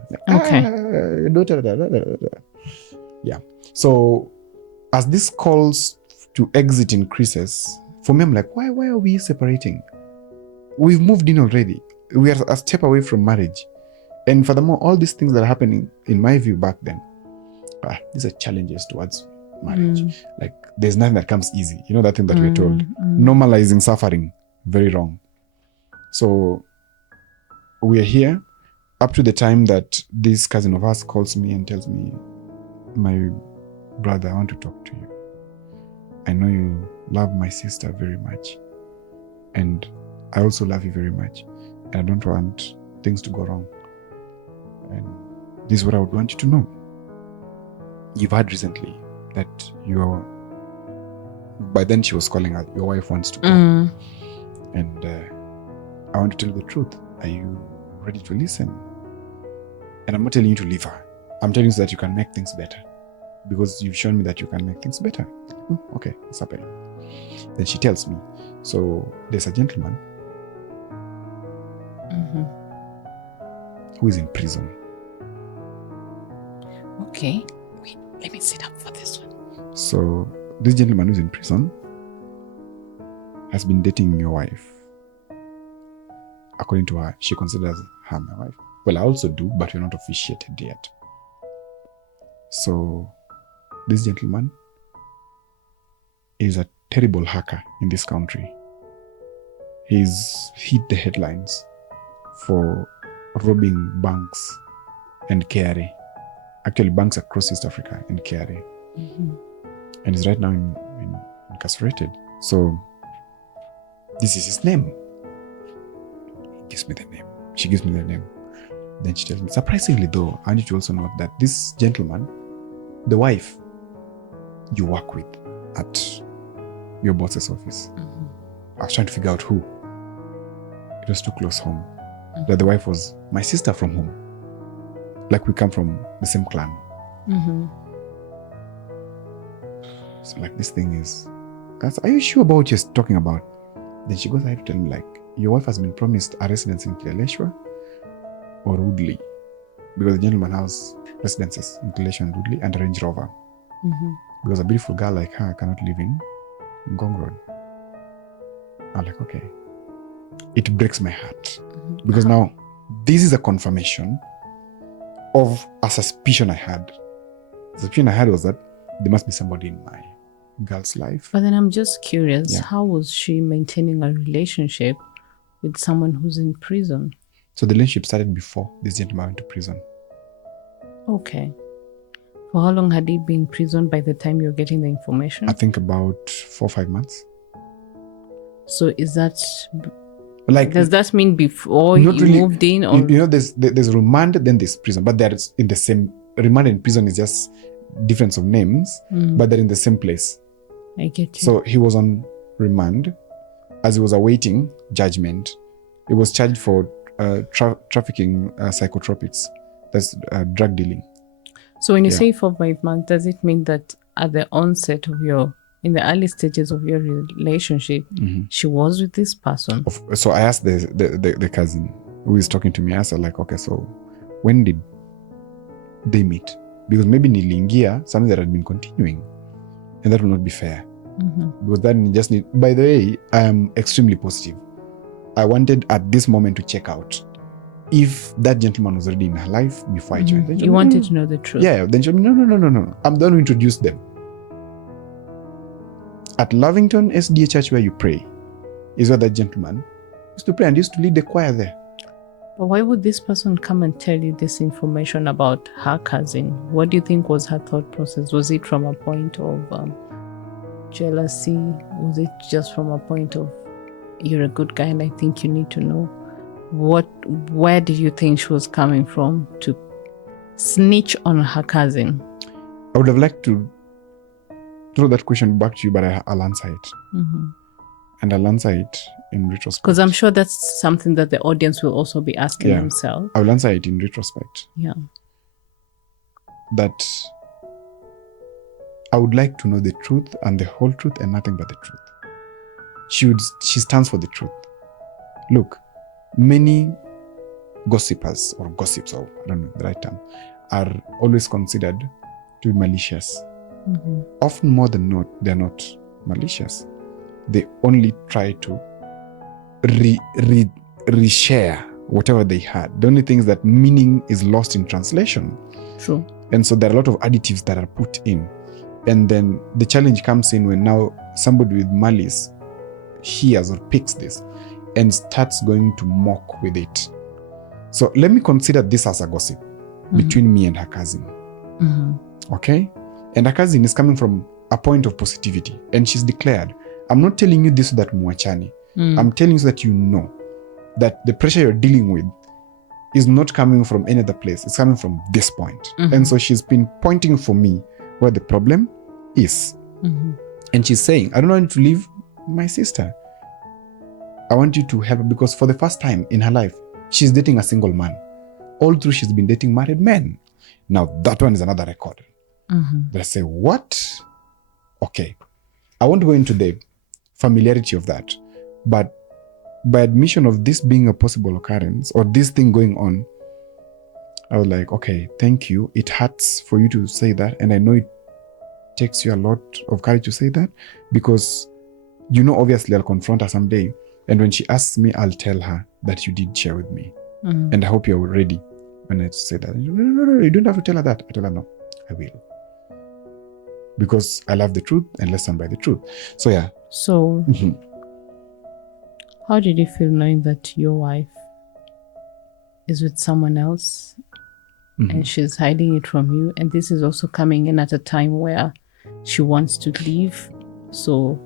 Yeah. So as this calls to exit increases, for me, I'm like, why are we separating? We've moved in already. We are a step away from marriage. And furthermore, all these things that are happening, in my view back then, these are challenges towards marriage. Like, there's nothing that comes easy. You know that thing that we're told. Normalizing suffering, very wrong. So we are here up to the time that this cousin of ours calls me and tells me, my brother, I want to talk to you. I know you love my sister very much. And I also love you very much. And I don't want things to go wrong. And this is what I would want you to know. You've heard recently that by then she was calling her, your wife wants to go. And I want to tell you the truth. Are you ready to listen? And I'm not telling you to leave her. I'm telling you so that you can make things better. Because you've shown me that you can make things better. Okay, what's happening? Then she tells me, so there's a gentleman who is in prison. Okay. Wait, let me sit up for this one. So this gentleman who's in prison has been dating your wife. According to her, she considers her my wife. Well, I also do, but we're not officiated yet. So this gentleman is a terrible hacker in this country. He's hit the headlines for robbing banks and KRA. Actually, banks across East Africa and KRA. And he's right now incarcerated. So this is his name. He gives me the name. She gives me the name. Then she tells me, surprisingly though, I need to also note that this gentleman, the wife you work with at your boss's office, I was trying to figure out who. It was too close home. That the wife was my sister from home. Like we come from the same clan. So like this thing is, are you sure about what you're talking about? Then she goes ahead to tell me like, your wife has been promised a residence in Kileleshwa or Woodley. Because the gentleman has residences in Kileleshwa and Woodley and a Range Rover. Because a beautiful girl like her cannot live in Ngong Road. I'm like, okay. It breaks my heart. Because now, this is a confirmation of a suspicion I had. The suspicion I had was that there must be somebody in my girl's life. But then I'm just curious, how was she maintaining a relationship with someone who's in prison? So the relationship started before this gentleman went to prison. Okay. For how long had he been in prison by the time you're getting the information? I think about 4 or 5 months. So is that... Like, does that mean before you really, moved in? Or? You know, there's remand, then there's prison. But they're in the same... Remand and prison is just difference of names, but they're in the same place. I get you. So he was on remand. As he was awaiting judgment, he was charged for trafficking psychotropics. That's drug dealing. So when you say 4 or 5 months, does it mean that at the onset of in the early stages of your relationship, she was with this person? So I asked the cousin who is talking to me, I asked her like, okay, so when did they meet? Because maybe niliingia something that had been continuing, and that will not be fair. Because then you just need, by the way, I am extremely positive. I wanted at this moment to check out if that gentleman was already in her life before I joined. You wanted to know the truth. Yeah, then she told me, no. I'm the one who introduced them. At Lavington SDA Church where you pray is where that gentleman used to pray and used to lead the choir there. But why would this person come and tell you this information about her cousin? What do you think was her thought process? Was it from a point of jealousy? Was it just from a point of, you're a good guy and I think you need to know? Where do you think she was coming from to snitch on her cousin? I would have liked to throw that question back to you, but I'll answer it. And I'll answer it in retrospect. Because I'm sure that's something that the audience will also be asking themselves. I will answer it in retrospect. Yeah. That I would like to know the truth and the whole truth and nothing but the truth. She stands for the truth. Look, many gossipers or gossips, or I don't know the right term, are always considered to be malicious. Often more than not, they're not malicious. They only try to reshare whatever they had. The only thing is that meaning is lost in translation. True. And so there are a lot of additives that are put in. And then the challenge comes in when now somebody with malice hears or picks this and starts going to mock with it. So let me consider this as a gossip between me and her cousin. Okay? And her cousin is coming from a point of positivity. And she's declared, I'm not telling you this so that muachani. I'm telling you so that you know that the pressure you're dealing with is not coming from any other place. It's coming from this point. And so she's been pointing for me where the problem is. And she's saying, I don't want you to leave my sister. I want you to help her, because for the first time in her life, she's dating a single man. All through, she's been dating married men. Now, that one is another record. But I say, what? Okay. I won't go into the familiarity of that. But by admission of this being a possible occurrence or this thing going on, I was like, okay, thank you. It hurts for you to say that. And I know it takes you a lot of courage to say that, because you know, obviously I'll confront her someday. And when she asks me, I'll tell her that you did share with me. And I hope you're ready when I say that. No, you don't have to tell her that. I tell her, no, I will. Because I love the truth and let's stand by the truth. So yeah. So how did you feel knowing that your wife is with someone else and she's hiding it from you? And this is also coming in at a time where she wants to leave. So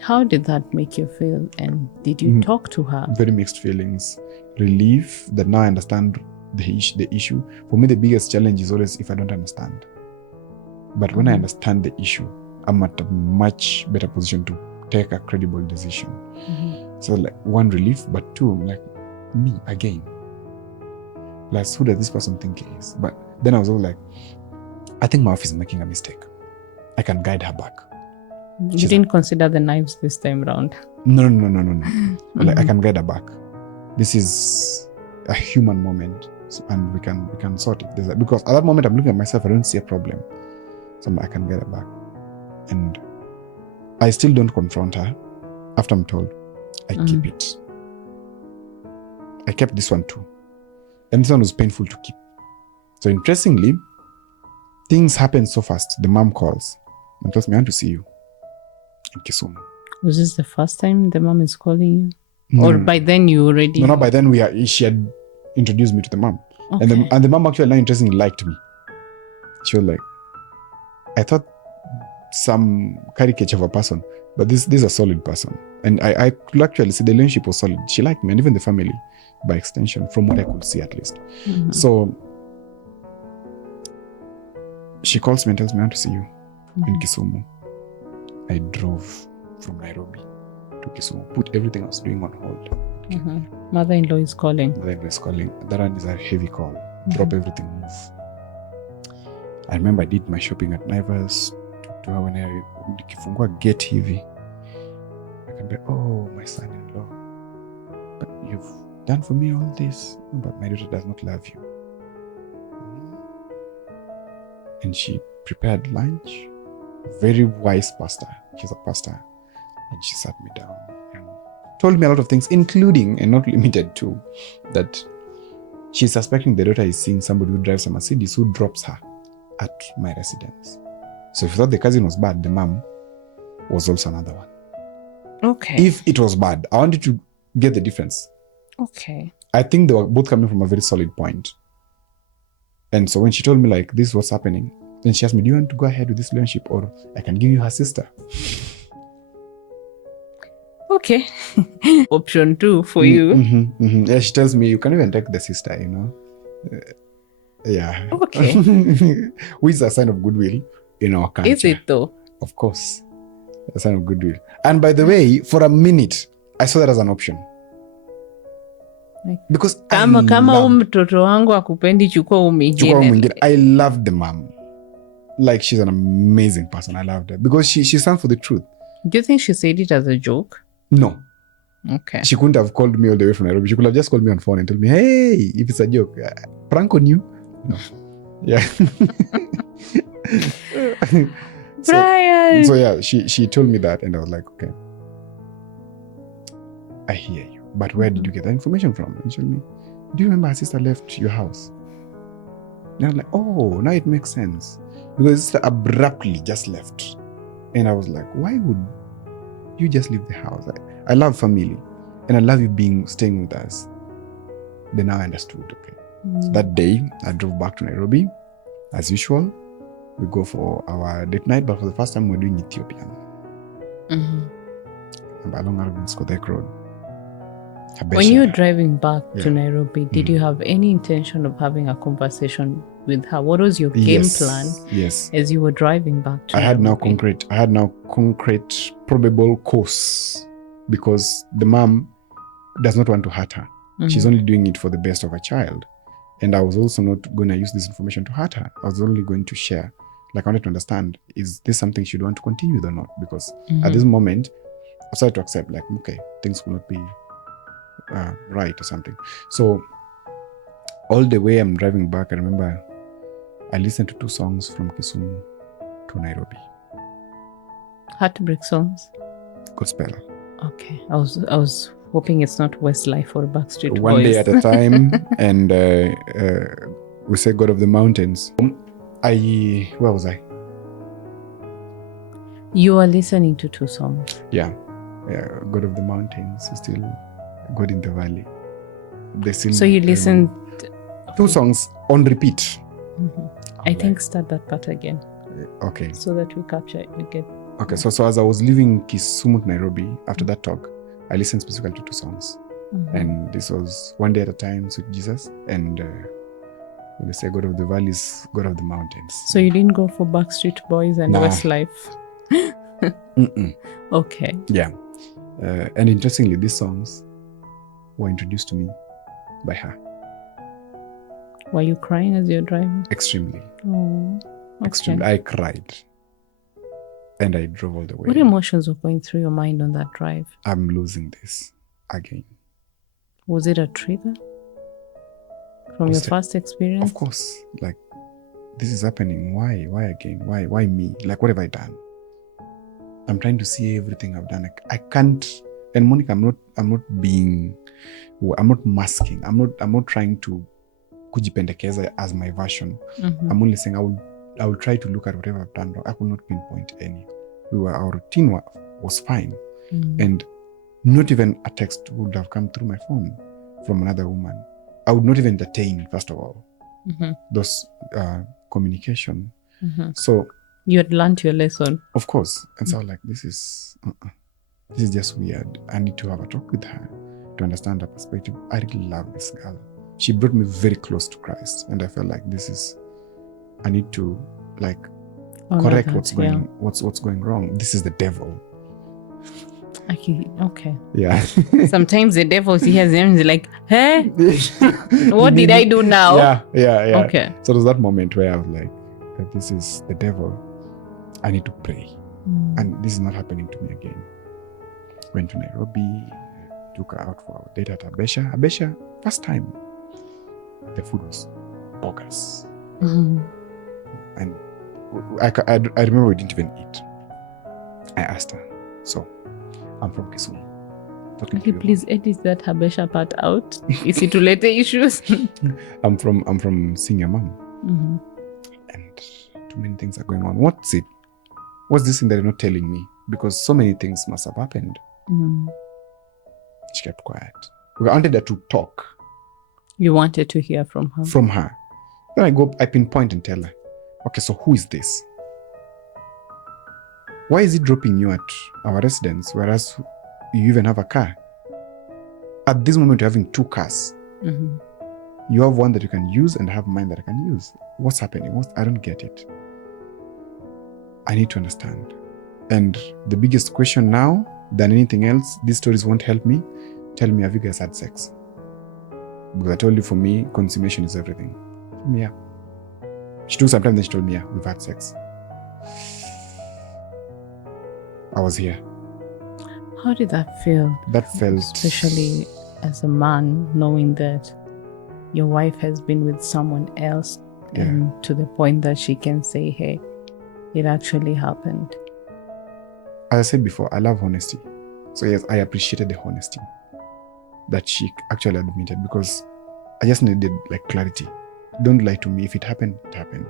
How did that make you feel? And did you talk to her? Very mixed feelings. Relief that now I understand the issue. For me, the biggest challenge is always if I don't understand. But when I understand the issue, I'm at a much better position to take a credible decision. So like, one, relief, but two, like, me again. Plus, who does this person think he is? But then I was all like, I think my wife is making a mistake. I can guide her back. You didn't consider the knives this time round? No. Like, I can guide her back. This is a human moment, and we can sort it. Because at that moment, I'm looking at myself, I don't see a problem. So I can get her back. And I still don't confront her. After I'm told, I keep it. I kept this one too. And this one was painful to keep. So interestingly, things happen so fast. The mom calls and tells me, I want to see you in Kisumu. Was this the first time the mom is calling you? Or by then you already... No, by then she had introduced me to the mom. Okay. And the mom actually now interestingly liked me. She was like, I thought some caricature of a person, but this is a solid person. And I could actually see the relationship was solid. She liked me, and even the family by extension, from what I could see at least. So she calls me and tells me, I want to see you in Kisumu. I drove from Nairobi to Kisumu, put everything I was doing on hold. Mother-in-law is calling. Mother-in-law is calling. That one is a heavy call. Drop everything, move. I remember I did my shopping at Naivas. To her when nikifungua gate hivi. I can be, oh, my son-in-law. But you've done for me all this. No, but my daughter does not love you. And she prepared lunch. Very wise pastor. She's a pastor. And she sat me down and told me a lot of things, including, and not limited to, that she's suspecting the daughter is seeing somebody who drives a Mercedes who drops her at my residence. So if you thought the cousin was bad, the mom was also another one. Okay. If it was bad, I wanted to get the difference. Okay. I think they were both coming from a very solid point. And so when she told me, like, this is what's happening, then she asked me, do you want to go ahead with this relationship, or I can give you her sister? Okay. Option 2 for you. Yeah, she tells me, you can even take the sister, you know. Yeah. Okay. Which is a sign of goodwill in our country. Is it though? Of course. A sign of goodwill. And by the way, for a minute, I saw that as an option. Like, because kama mtoto wangu akupendi, chukua mwingine. I love the mom. Like, she's an amazing person. I loved her because she stands for the truth. Do you think she said it as a joke? No. Okay. She couldn't have called me all the way from Nairobi. She could have just called me on phone and told me, hey, if it's a joke, prank on you. No. Yeah. Brian! So yeah, she told me that, and I was like, okay, I hear you. But where did you get that information from? And she told me, do you remember her sister left your house? And I was like, oh, now it makes sense. Because his sister abruptly just left. And I was like, why would you just leave the house? I love family, and I love you staying with us. Then now I understood, okay. So that day, I drove back to Nairobi. As usual, we go for our date night, but for the first time, we're doing Ethiopian. And along Skodek Road. When you were driving back to Nairobi, did you have any intention of having a conversation with her? What was your game plan as you were driving back to Nairobi? I had now concrete probable course, because the mom does not want to hurt her. She's only doing it for the best of her child. And I was also not going to use this information to hurt her. I was only going to share. Like, I wanted to understand, is this something she'd want to continue with or not? Because at this moment, I started to accept, like, okay, things will not be right or something. So all the way I'm driving back, I remember I listened to 2 songs from Kisumu to Nairobi. Heartbreak songs? Gospel. Okay. I was hoping it's not Westlife or Backstreet Boys. One day at a time. And we say God of the Mountains. Where was I? You were listening to 2 songs. Yeah. God of the Mountains, still God in the Valley. So you listened... 2 songs on repeat. I think start that part again. Okay. So that we capture it, we get Okay, so as I was leaving Kisumu to Nairobi after that talk, I listened specifically to 2 songs. And this was One Day at a Time, Sweet Jesus, and when they say God of the Valleys, God of the Mountains. So you didn't go for Backstreet Boys and Nah. Westlife? Okay. Yeah. And interestingly, these songs were introduced to me by her. Were you crying as you're driving? Extremely. Oh, okay. Extremely. I cried. And I drove all the way. What emotions were going through your mind on that drive? I'm losing this again. Was it a trigger from your first experience? Of course. Like, this is happening. Why? Why again? Why me? Like, what have I done? I'm trying to see everything I've done. Like, I can't. And Monica, I'm not masking. I'm not trying to kujipendekeza as my version. I'm only saying I will try to look at whatever I've done wrong. I could not pinpoint any. Our routine was fine. And not even a text would have come through my phone from another woman. I would not even entertain, first of all, those communication. So you had learned your lesson. Of course. And so I was like, this is just weird. I need to have a talk with her to understand her perspective. I really love this girl. She brought me very close to Christ. And I felt like I need to correct what's going wrong. This is the devil. Okay. Yeah. Sometimes the devil, he has names like, hey, what did I do now? Yeah. Okay. So there was that moment where I was like, this is the devil. I need to pray. And this is not happening to me again. Went to Nairobi, took her out for our date at Abesha. Abesha, first time. The food was bogus. And I remember we didn't even eat. I asked her, so I'm from Kisumu. Okay, please edit that Habesha part out. Is it related issues? I'm from seeing your mom. And too many things are going on. What's it? What's this thing that you're not telling me? Because so many things must have happened. She kept quiet. We wanted her to talk. You wanted to hear from her? From her. Then I pinpoint and tell her, okay, so who is this? Why is he dropping you at our residence, whereas you even have a car? At this moment, you're having 2 cars. You have one that you can use and I have mine that I can use. What's happening? I don't get it. I need to understand. And the biggest question now than anything else, these stories won't help me. Tell me, have you guys had sex? Because I told you, for me, consummation is everything. Yeah. She took some time, then she told me, yeah, we've had sex. I was here. How did that feel? That felt... Especially as a man, knowing that your wife has been with someone else, and to the point that she can say, hey, it actually happened. As I said before, I love honesty. So yes, I appreciated the honesty that she actually admitted, because I just needed clarity. Don't lie to me. If it happened, it happened.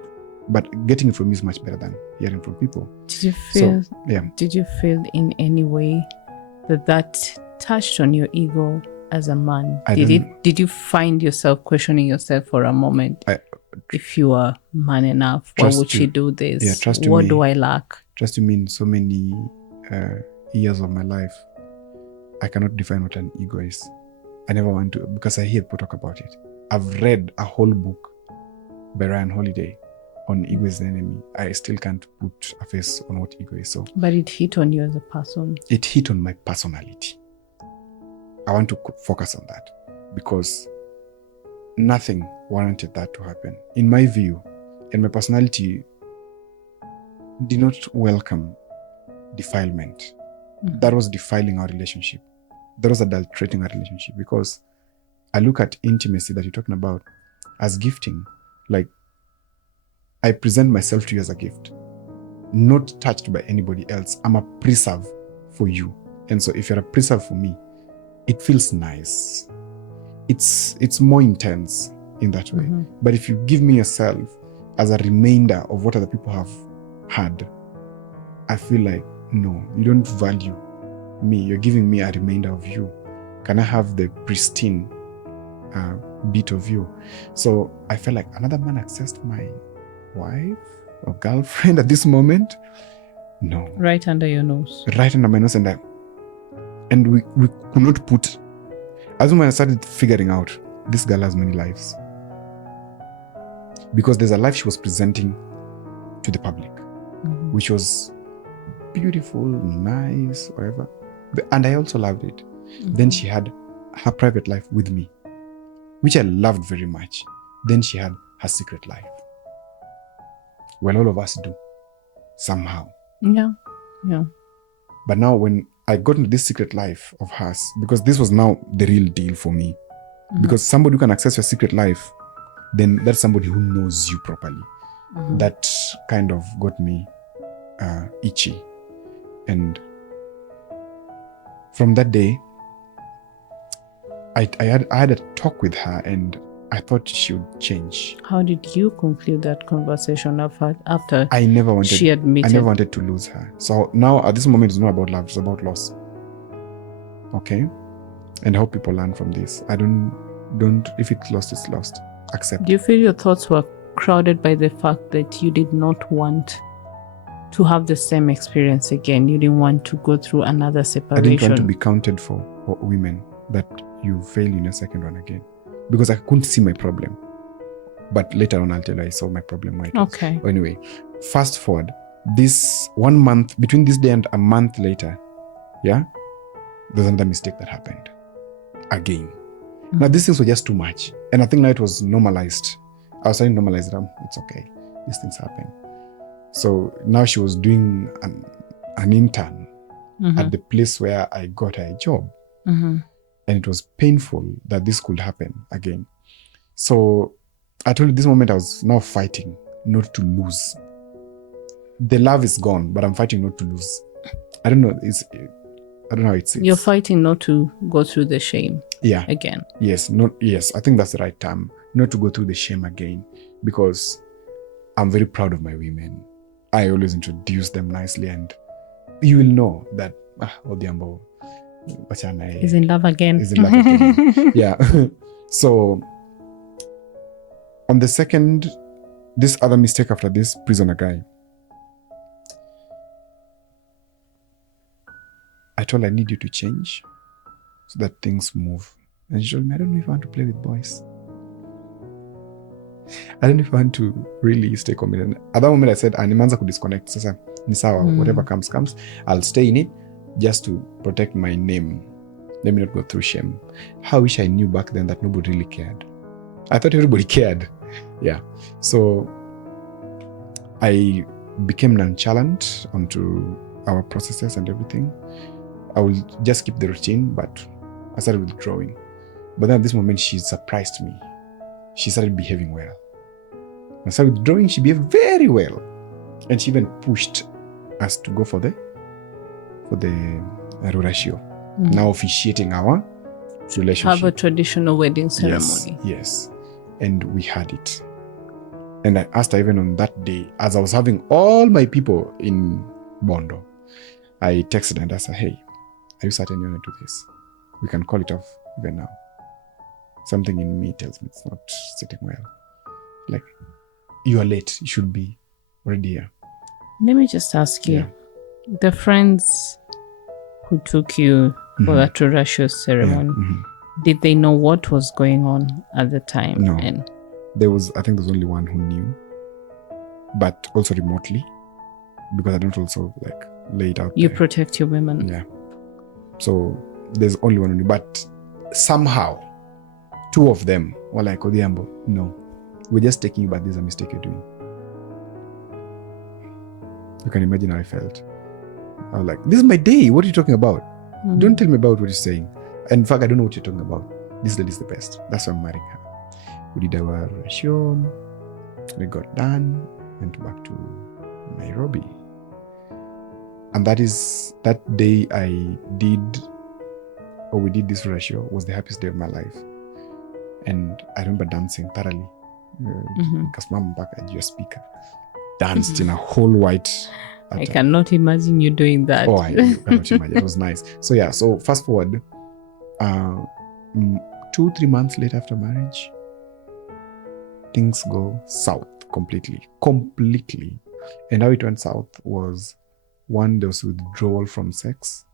But getting it from you is much better than hearing from people. Did you feel in any way that touched on your ego as a man? Did you find yourself questioning yourself for a moment? If you are man enough, why would she do this? Yeah, trust me. What do I lack? Trust me, in so many years of my life, I cannot define what an ego is. I never want to, because I hear people talk about it. I've read a whole book by Ryan Holiday on ego is the enemy. I still can't put a face on what ego is. So, but it hit on you as a person. It hit on my personality. I want to focus on that, because nothing warranted that to happen. In my view, and my personality did not welcome defilement. That was defiling our relationship. That was adulterating our relationship, because I look at intimacy that you're talking about as gifting. I present myself to you as a gift, not touched by anybody else. I'm a preserve for you. And so if you're a preserve for me, it feels nice. It's more intense in that way. But if you give me yourself as a remainder of what other people have had, I feel like, no, you don't value me. You're giving me a remainder of you. Can I have the pristine bit of you? So I felt like another man accessed my wife or girlfriend at this moment. No. Right under your nose. Right under my nose, and we could not put. As when I started figuring out, this girl has many lives. Because there's a life she was presenting to the public, which was beautiful, nice, whatever. And I also loved it. Then she had her private life with me, which I loved very much. Then she had her secret life. Well, all of us do, somehow. Yeah. But now when I got into this secret life of hers, because this was now the real deal for me, because somebody who can access your secret life, then that's somebody who knows you properly. That kind of got me itchy. And from that day, I had a talk with her, and I thought she would change. How did you conclude that conversation after she admitted? I never wanted to lose her. So now at this moment, it's not about love, it's about loss. Okay? And I hope people learn from this. If it's lost, it's lost. Accept. Do you feel your thoughts were crowded by the fact that you did not want to have the same experience again? You didn't want to go through another separation? I didn't want to be counted for women that you fail in a second one again. Because I couldn't see my problem. But later on, I'll tell you I saw my problem. Okay. Anyway, fast forward. This 1 month, between this day and a month later, there's another mistake that happened. Again. Now, these things were just too much. And I think now it was normalized. I was trying to normalize them. It's okay. These things happen. So now she was doing an intern at the place where I got her a job. And it was painful that this could happen again. So I told you this moment I was now fighting not to lose. The love is gone, but I'm fighting not to lose. I don't know how it sits. You're fighting not to go through the shame again. Yes, I think that's the right term. Not to go through the shame again, because I'm very proud of my women. I always introduce them nicely, and you will know that Odhiambo is in love again. Yeah. So on the second, this other mistake after this prisoner guy, I told her, I need you to change so that things move. And she told me, I don't know if I want to play with boys. I don't know if I want to really stay committed. At that moment I said, Nimanza could disconnect. Sasa, ni sawa, whatever comes. I'll stay in it just to protect my name. Let me not go through shame. How I wish I knew back then that nobody really cared. I thought everybody cared. Yeah. So I became nonchalant onto our processes and everything. I will just keep the routine, but I started withdrawing. But then at this moment, she surprised me. She started behaving well. When I started withdrawing, she behaved very well. And she even pushed us to go for the ratio. Now officiating our relationship. Have a traditional wedding ceremony. Yes. And we had it. And I asked her even on that day, as I was having all my people in Bondo, I texted her and asked her, hey, are you certain you want to do this? We can call it off even now. Something in me tells me it's not sitting well. Like, you are late. You should be already here. Let me just ask you, the friends who took you for that Turasho ceremony, did they know what was going on at the time? No. I think there's only one who knew, but also remotely, because I don't also lay it out You there. protect your women. Yeah. So there's only one who knew, but somehow, two of them were like, Odhiambo, no, we're just taking you, but there's a mistake you're doing. You can imagine how I felt. I was like, this is my day. What are you talking about? Don't tell me about what you're saying. In fact, I don't know what you're talking about. This lady's the best. That's why I'm marrying her. We did our show. We got done. Went back to Nairobi. And that day we did this ratio was the happiest day of my life. And I remember dancing thoroughly. Kasimama mpaka juu ya speaker. Danced in a whole white. I cannot imagine you doing that. Oh, you cannot imagine. It was nice. So yeah, so fast forward, 2-3 months later after marriage, things go south completely. And how it went south was One, there was withdrawal from sex.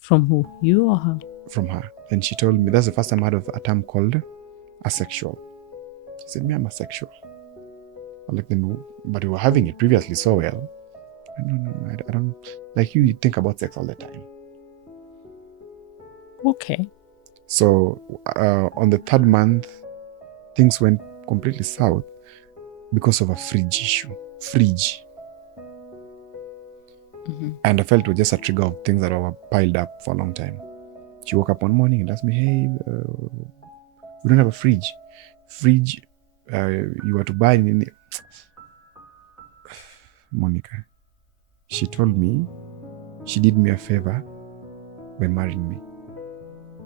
From who? You or her? From her. And she told me, that's the first time I heard of a term called asexual. She said, me, I'm asexual. I'm like, then, but we were having it previously so well. No, I don't, like you think about sex all the time. Okay. So on the 3rd month, things went completely south because of a fridge issue. Fridge. Mm-hmm. And I felt it was just a trigger of things that were piled up for a long time. She woke up one morning and asked me, hey, we don't have a fridge. Fridge, you were to buy in Monica. She told me she did me a favor by marrying me.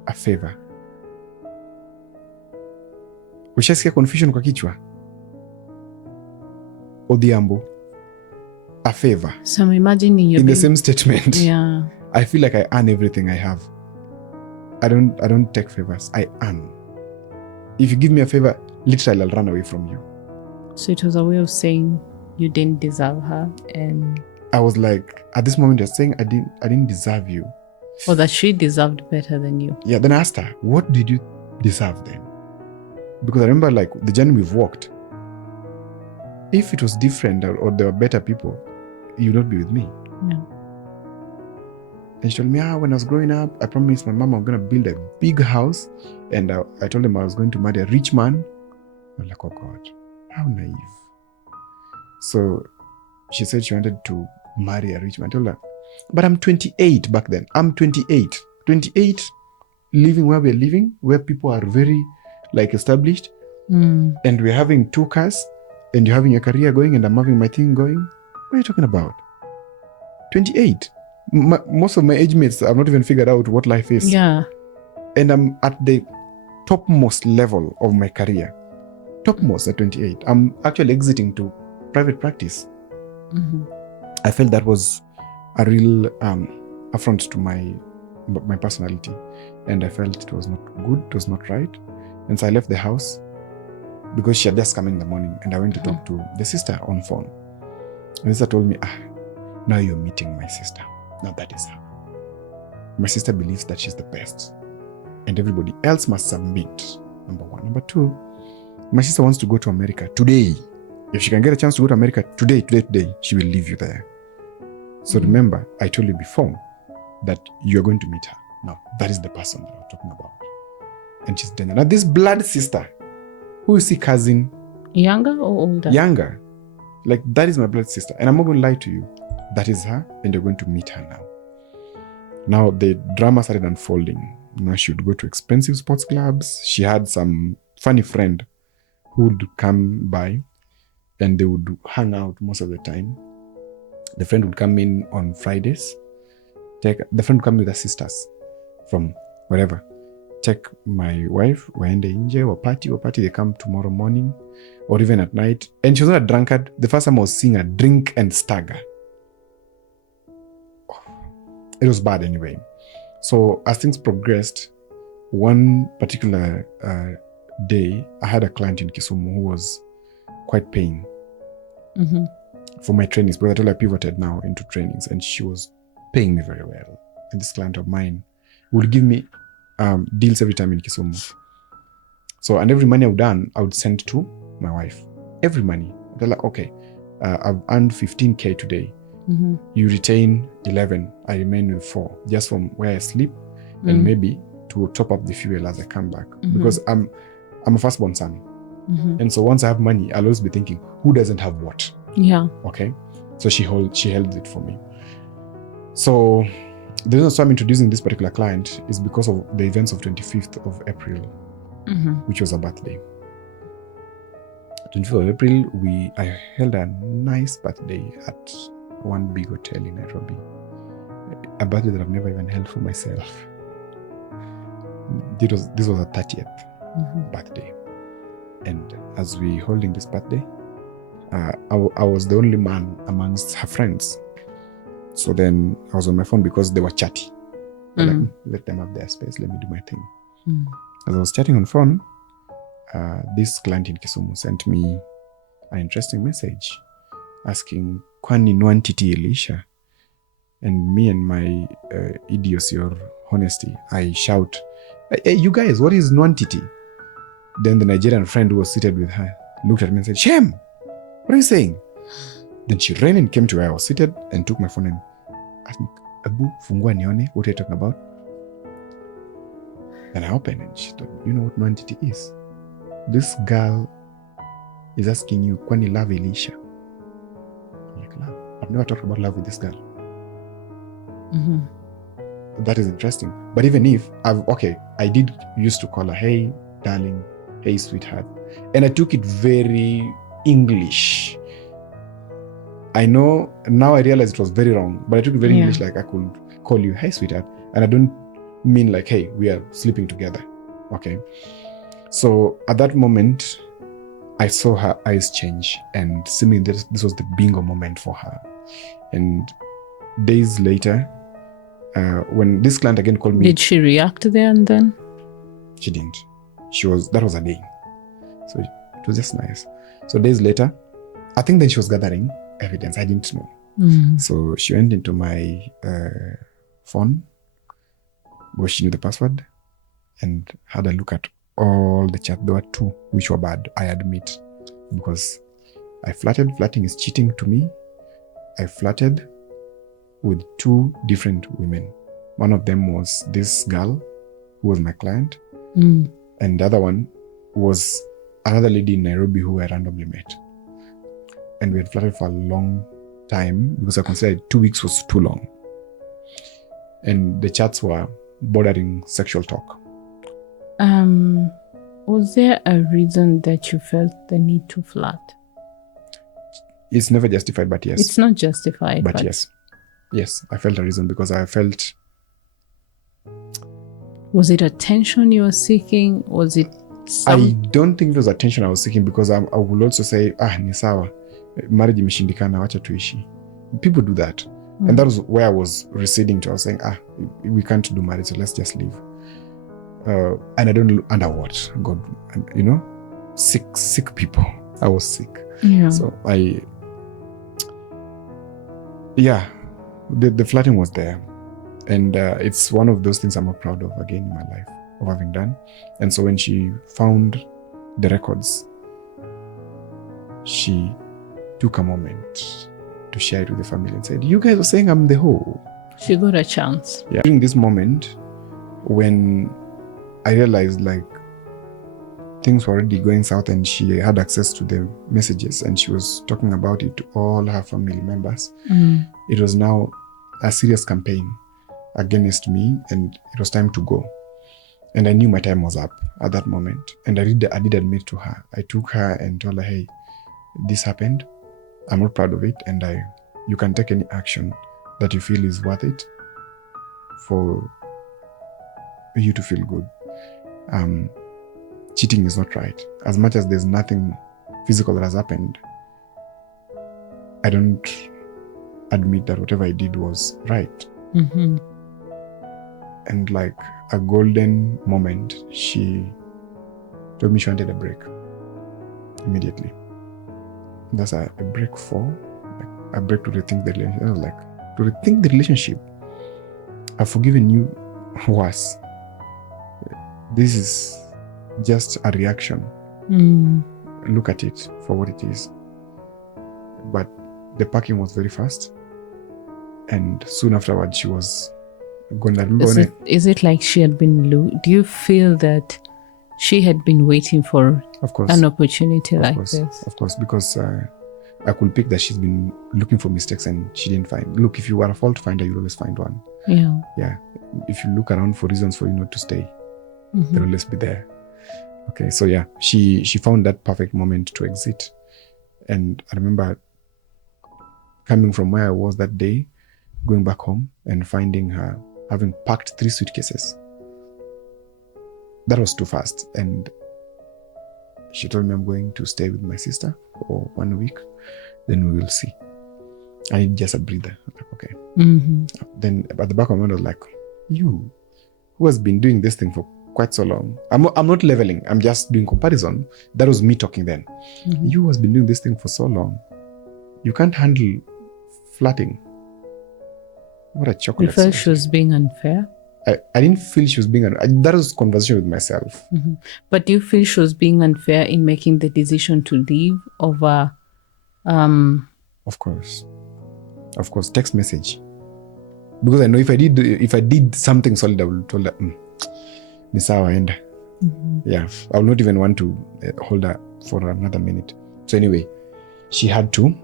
A favor. Ushasikia confusion kwa kichwa? Odhiambo. A favor. So I'm imagining you in the same statement. Yeah. I feel like I earn everything I have. I don't take favors. I earn. If you give me a favor, literally I'll run away from you. So it was a way of saying you didn't deserve her, and I was like, at this moment, you're saying I didn't deserve you. Or that she deserved better than you. Yeah, then I asked her, what did you deserve then? Because I remember like the journey we've walked. If it was different or there were better people, you'd not be with me. Yeah. And she told me, when I was growing up, I promised my mom I'm going to build a big house. And I told him I was going to marry a rich man. I'm like, oh God, how naive. So she said she wanted to marry a rich man. I told her, but I'm 28 back then. I'm 28. 28, living where we're living, where people are very established. And we're having 2 cars, and you're having your career going, and I'm having my thing going. What are you talking about? 28. Most of my age mates have not even figured out what life is. Yeah. And I'm at the topmost level of my career. Topmost at 28. I'm actually exiting to private practice. Mm-hmm. I felt that was a real affront to my personality. And I felt it was not good, it was not right. And so I left the house because she had just come in the morning, and I went to talk to the sister on phone. And the sister told me, now you're meeting my sister. Now that is her. My sister believes that she's the best, and everybody else must submit. Number 1. Number 2, my sister wants to go to America today. If she can get a chance to go to America today, she will leave you there. So remember, I told you before that you're going to meet her. Now, that is the person that I'm talking about. And she's done. Now, this blood sister, who is she cousin? Younger or older? Younger. Like, that is my blood sister. And I'm not going to lie to you. That is her, and you're going to meet her now. Now, the drama started unfolding. Now, she would go to expensive sports clubs. She had some funny friend who would come by, and they would hang out most of the time. The friend would come in on Fridays. The friend would come with her sisters from wherever. Take my wife, waende nje, wapati, they come tomorrow morning or even at night. And she was not a drunkard. The first time I was seeing her drink and stagger. It was bad anyway. So as things progressed, one particular day, I had a client in Kisumu who was quite paying for my trainings, because I told her I pivoted now into trainings, and she was paying me very well. And this client of mine would give me deals every time in Kisumu. So, and every money I would earn, I would send to my wife. Every money. I'd tell her, okay, I've earned 15K today. You retain 11. I remain with 4, just from where I sleep, and maybe to top up the fuel as I come back. Because I'm a firstborn son. And so once I have money, I'll always be thinking, who doesn't have what? Yeah. Okay. So she held it for me. So the reason I'm introducing this particular client is because of the events of 25th of April, which was a birthday. 25th of April, I held a nice birthday at one big hotel in Nairobi. A birthday that I've never even held for myself. This was a 30th birthday. And as we holding this birthday, I was the only man amongst her friends. So then I was on my phone because they were chatty. Like, let them have their space, let me do my thing. As I was chatting on phone, this client in Kisumu sent me an interesting message asking, kwani nwantiti ilisha? And me and my idiocy or honesty, I shout, hey, you guys, what is nwantiti? Then the Nigerian friend who was seated with her looked at me and said, Shem, what are you saying? Then she ran and came to where I was seated and took my phone and asked me, Abu, fungua nione, what are you talking about? Then I opened and she told me, you know what nwantiti is? This girl is asking you, kwani love ilisha? I'm like, love? I've never talked about love with this girl. Mm-hmm. That is interesting. But even if, I did used to call her, hey, darling, hey, sweetheart. And I took it very English. I know, now I realize it was very wrong, but I took it very English, like I could call you, hey, sweetheart. And I don't mean like, hey, we are sleeping together. Okay. So at that moment, I saw her eyes change, and seemingly this was the bingo moment for her. And days later, when this client again called me. Did she react there and then? She didn't. That was a day. So it was just nice. So days later, I think then she was gathering evidence. I didn't know. Mm. So she went into my phone, where she knew the password, and had a look at all the chat. There were 2 which were bad, I admit, because I flirted. Flirting is cheating to me. I flirted with 2 different women. One of them was this girl who was my client, and the other one was another lady in Nairobi who I randomly met. And we had flirted for a long time because I considered 2 weeks was too long. And the chats were bordering sexual talk. Was there a reason that you felt the need to flirt? It's never justified, but yes. It's not justified. But yes. Yes, I felt a reason because I felt... Was it attention you were seeking? Was it I don't think it was attention I was seeking, because I would also say, ni sawa, marriage imeshindikana, wacha tuishi. People do that. And that was where I was receding to. I was saying, we can't do marriage, so let's just leave. And I don't under what? God, sick people. I was sick. Yeah. So the flirting was there. And it's one of those things I'm not proud of again in my life, of having done. And so when she found the records, she took a moment to share it with the family and said, you guys are saying I'm the hoe. She got a chance. Yeah. During this moment, when I realized like things were already going south and she had access to the messages and she was talking about it to all her family members, it was now a serious campaign against me, and it was time to go. And I knew my time was up at that moment. And I did admit to her. I took her and told her, hey, this happened. I'm not proud of it. And you can take any action that you feel is worth it for you to feel good. Cheating is not right. As much as there's nothing physical that has happened, I don't admit that whatever I did was right. Mm-hmm. And like a golden moment, she told me she wanted a break immediately. That's a break for, like a break to rethink the relationship. I was like, to rethink the relationship? I've forgiven you worse. This is just a reaction. Look at it for what it is. But the packing was very fast. And soon afterwards, she was going to... Is it like she had been... Do you feel that she had been waiting for an opportunity like this? Of course, because I could pick that she's been looking for mistakes and she didn't find... Look, if you are a fault finder, you'll always find one. Yeah. Yeah. If you look around for reasons for you not to stay, they'll always be there. Okay, so yeah, she found that perfect moment to exit. And I remember coming from where I was that day, going back home and finding her having packed 3 suitcases. That was too fast. And she told me, I'm going to stay with my sister for 1 week. Then we will see. I need just a breather. I'm like, okay. Then at the back of my mind, I was like, you, who has been doing this thing for quite so long. I'm not leveling. I'm just doing comparison. That was me talking then. You who has been doing this thing for so long. You can't handle flirting. What a You chocolate. felt she was being unfair? I didn't feel she was being that was conversation with myself. Mm-hmm. But do you feel she was being unfair in making the decision to leave over Of course, text message. Because I know if I did something solid, I would told her, ni sawa enda. Yeah, I would not even want to hold her for another minute. So anyway, she had to.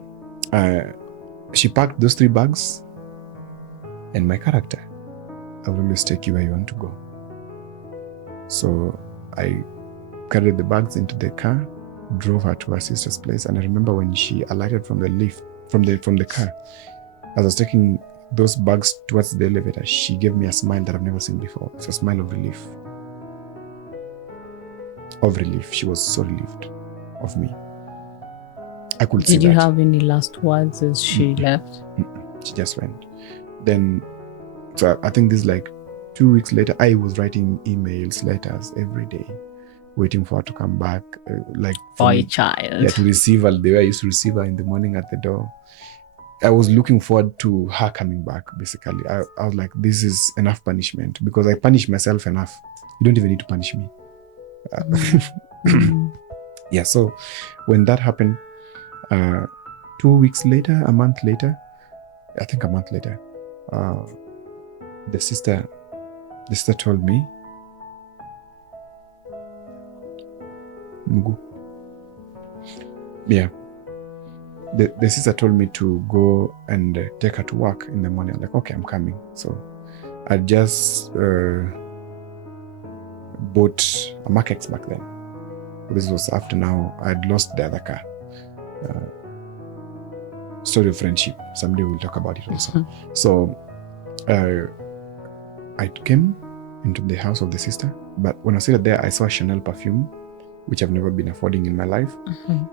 She packed those 3 bags, and my character, I will always take you where you want to go. So I carried the bags into the car, drove her to her sister's place, and I remember when she alighted from the lift, from the car, as I was taking those bags towards the elevator, she gave me a smile that I've never seen before. It's a smile of relief. Of relief. She was so relieved of me. I could see that. Did you have any last words as she left? She just went. Then, so I think this is like 2 weeks later, I was writing emails, letters every day, waiting for her to come back. For a child. Yeah, to receive her the way I used to receive her in the morning at the door. I was looking forward to her coming back, basically. I was like, this is enough punishment, because I punish myself enough. You don't even need to punish me. Yeah, so when that happened, 2 weeks later, a month later, the sister told me, Mugu. Yeah. The sister told me to go and take her to work in the morning. I'm like, okay, I'm coming. So I just bought a Mark X back then. This was after now I'd lost the other car. Story of friendship. Someday we'll talk about it also. So I came into the house of the sister, but when I sat there, I saw a Chanel perfume, which I've never been affording in my life.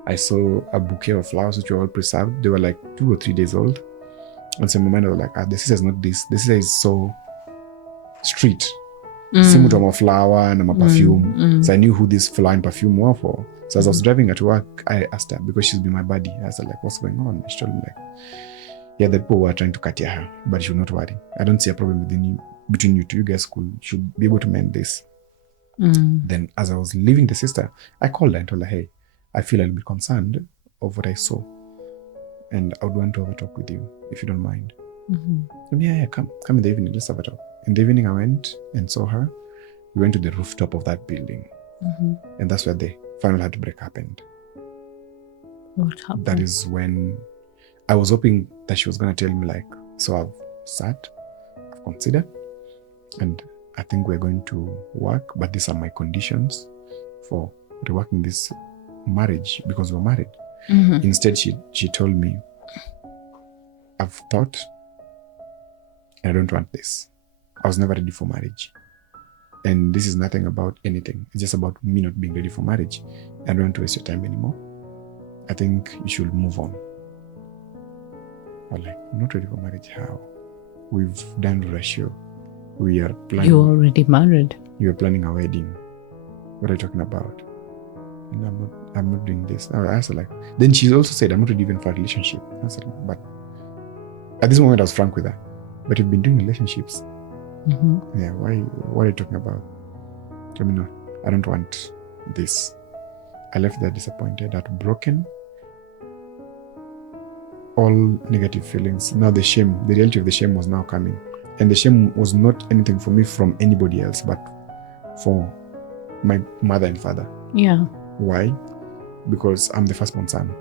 I saw a bouquet of flowers, which were all preserved. They were like 2 or 3 days old. And so in my mind, I was like, the sister is not this. The sister is so street. Simu to flower and a perfume. So I knew who this flower and perfume were for. So as I was driving her to work, I asked her, because she's been my buddy. I asked her, like, what's going on? She told me, like, yeah, the people were trying to cut her, but you should not worry. I don't see a problem between you two. You guys should be able to mend this. Then as I was leaving the sister, I called her and told her, hey, I feel a little bit concerned of what I saw, and I would want to have a talk with you, if you don't mind. Yeah, come in the evening, let's have a talk. In the evening, I went and saw her. We went to the rooftop of that building. And that's where the final heartbreak happened. What happened? That is when I was hoping that she was going to tell me, like, so I've sat, I've considered, and I think we're going to work, but these are my conditions for reworking this marriage, because we're married. Instead, she told me, I've thought, and I don't want this. I was never ready for marriage. And this is nothing about anything. It's just about me not being ready for marriage. I don't want to waste your time anymore. I think you should move on. I'm like, not ready for marriage? How? We've done the ratio. We are planning. You're already married. You are planning a wedding. What are you talking about? No, I'm not doing this. I asked her, like, then she also said, I'm not ready even for a relationship. I said, but at this moment I was frank with her. But you've been doing relationships. Yeah, what are you talking about? Let me know. I don't want this. I left there disappointed, heartbroken. All negative feelings. Now the reality of the shame was now coming. And the shame was not anything for me from anybody else, but for my mother and father. Yeah. Why? Because I'm the firstborn son.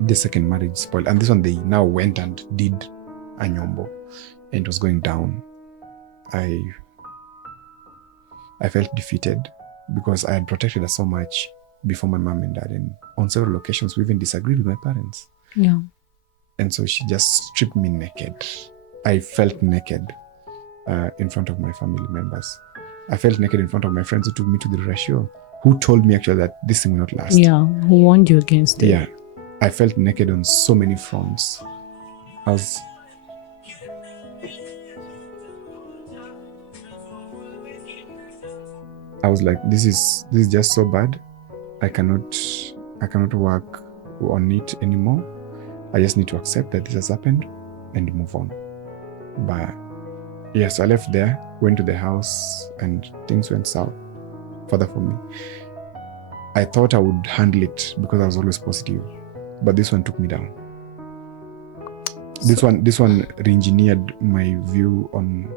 The second marriage spoiled. And this one, they now went and did Odhiambo. And it was going down. I felt defeated because I had protected her so much before my mom and dad. And on several occasions, we even disagreed with my parents. Yeah. And so she just stripped me naked. I felt naked in front of my family members. I felt naked in front of my friends who took me to the ratio, who told me actually that this thing will not last. Yeah, who warned you against it. Yeah. I felt naked on so many fronts. I was like, this is just so bad. I cannot work on it anymore. I just need to accept that this has happened and move on. But yes, I left there, went to the house, and things went south further for me. I thought I would handle it because I was always positive, but this one took me down. This one re-engineered my view on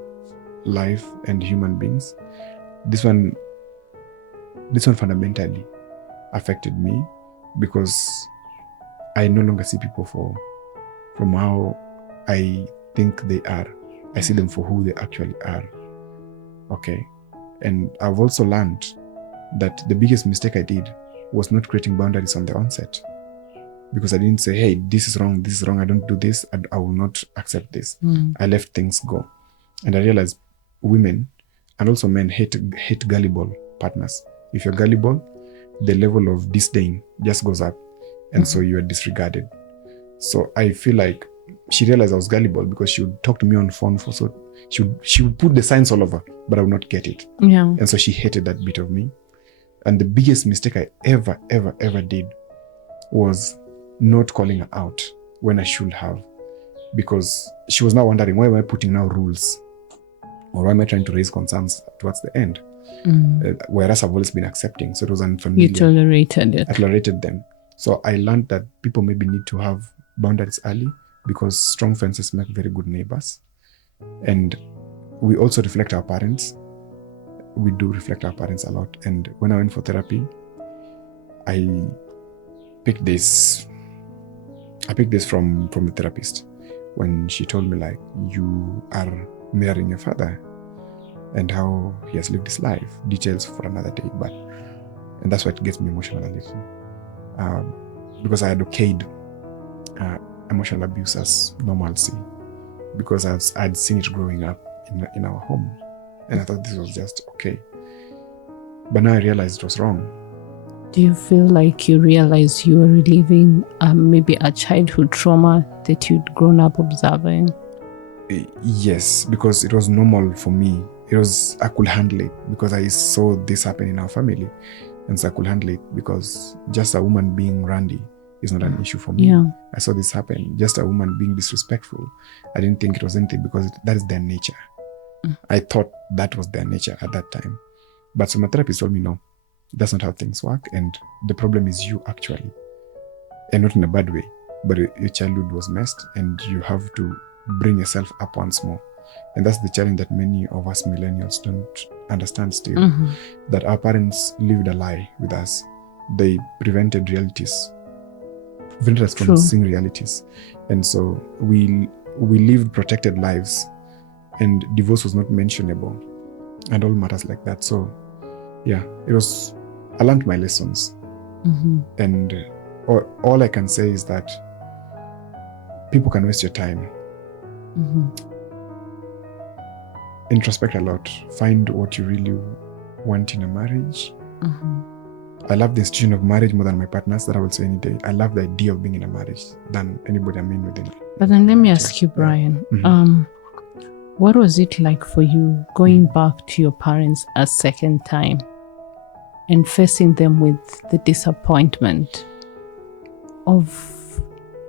life and human beings. This one fundamentally affected me because I no longer see people from how I think they are. I see them for who they actually are. Okay. And I've also learned that the biggest mistake I did was not creating boundaries on the onset. Because I didn't say, hey, this is wrong, I don't do this, I will not accept this. I let things go. And I realized women and also men hate gullible partners. If you're gullible, the level of disdain just goes up. And so you are disregarded. So I feel like she realized I was gullible because she would talk to me on the phone she would put the signs all over, but I would not get it. Yeah. And so she hated that bit of me. And the biggest mistake I ever did was not calling her out when I should have, because she was now wondering, why am I putting now rules, or why am I trying to raise concerns towards the end? Whereas I've always been accepting, so it was unfamiliar. You tolerated it. I tolerated them. So I learned that people maybe need to have boundaries early, because strong fences make very good neighbors. And we also reflect our parents. We do reflect our parents a lot. And when I went for therapy, I picked this from the therapist when she told me, like, you are mirroring your father and how he has lived his life. Details for another day, and that's why it gets me emotional a little, because I had okayed emotional abuse as normalcy, because I'd seen it growing up in our home, and I thought this was just okay. But now I realized it was wrong. Do you feel like you realize you were reliving maybe a childhood trauma that you'd grown up observing? Yes, because it was normal for me. I could handle it because I saw this happen in our family. And so I could handle it because just a woman being randy is not an issue for me. Yeah. I saw this happen. Just a woman being disrespectful, I didn't think it was anything because that is their nature. I thought that was their nature at that time. But so my therapist told me, no, that's not how things work. And the problem is you actually. And not in a bad way, but your childhood was messed and you have to bring yourself up once more. And that's the challenge that many of us millennials don't understand still. That our parents lived a lie with us. They prevented us from seeing realities. And so we lived protected lives, and divorce was not mentionable and all matters like that. So yeah, I learned my lessons. And all I can say is that people can waste your time. Introspect a lot. Find what you really want in a marriage. I love the institution of marriage more than my partners, that I will say any day. I love the idea of being in a marriage than anybody I'm in with it. But then let me ask you, Brian, what was it like for you going back to your parents a second time and facing them with the disappointment of,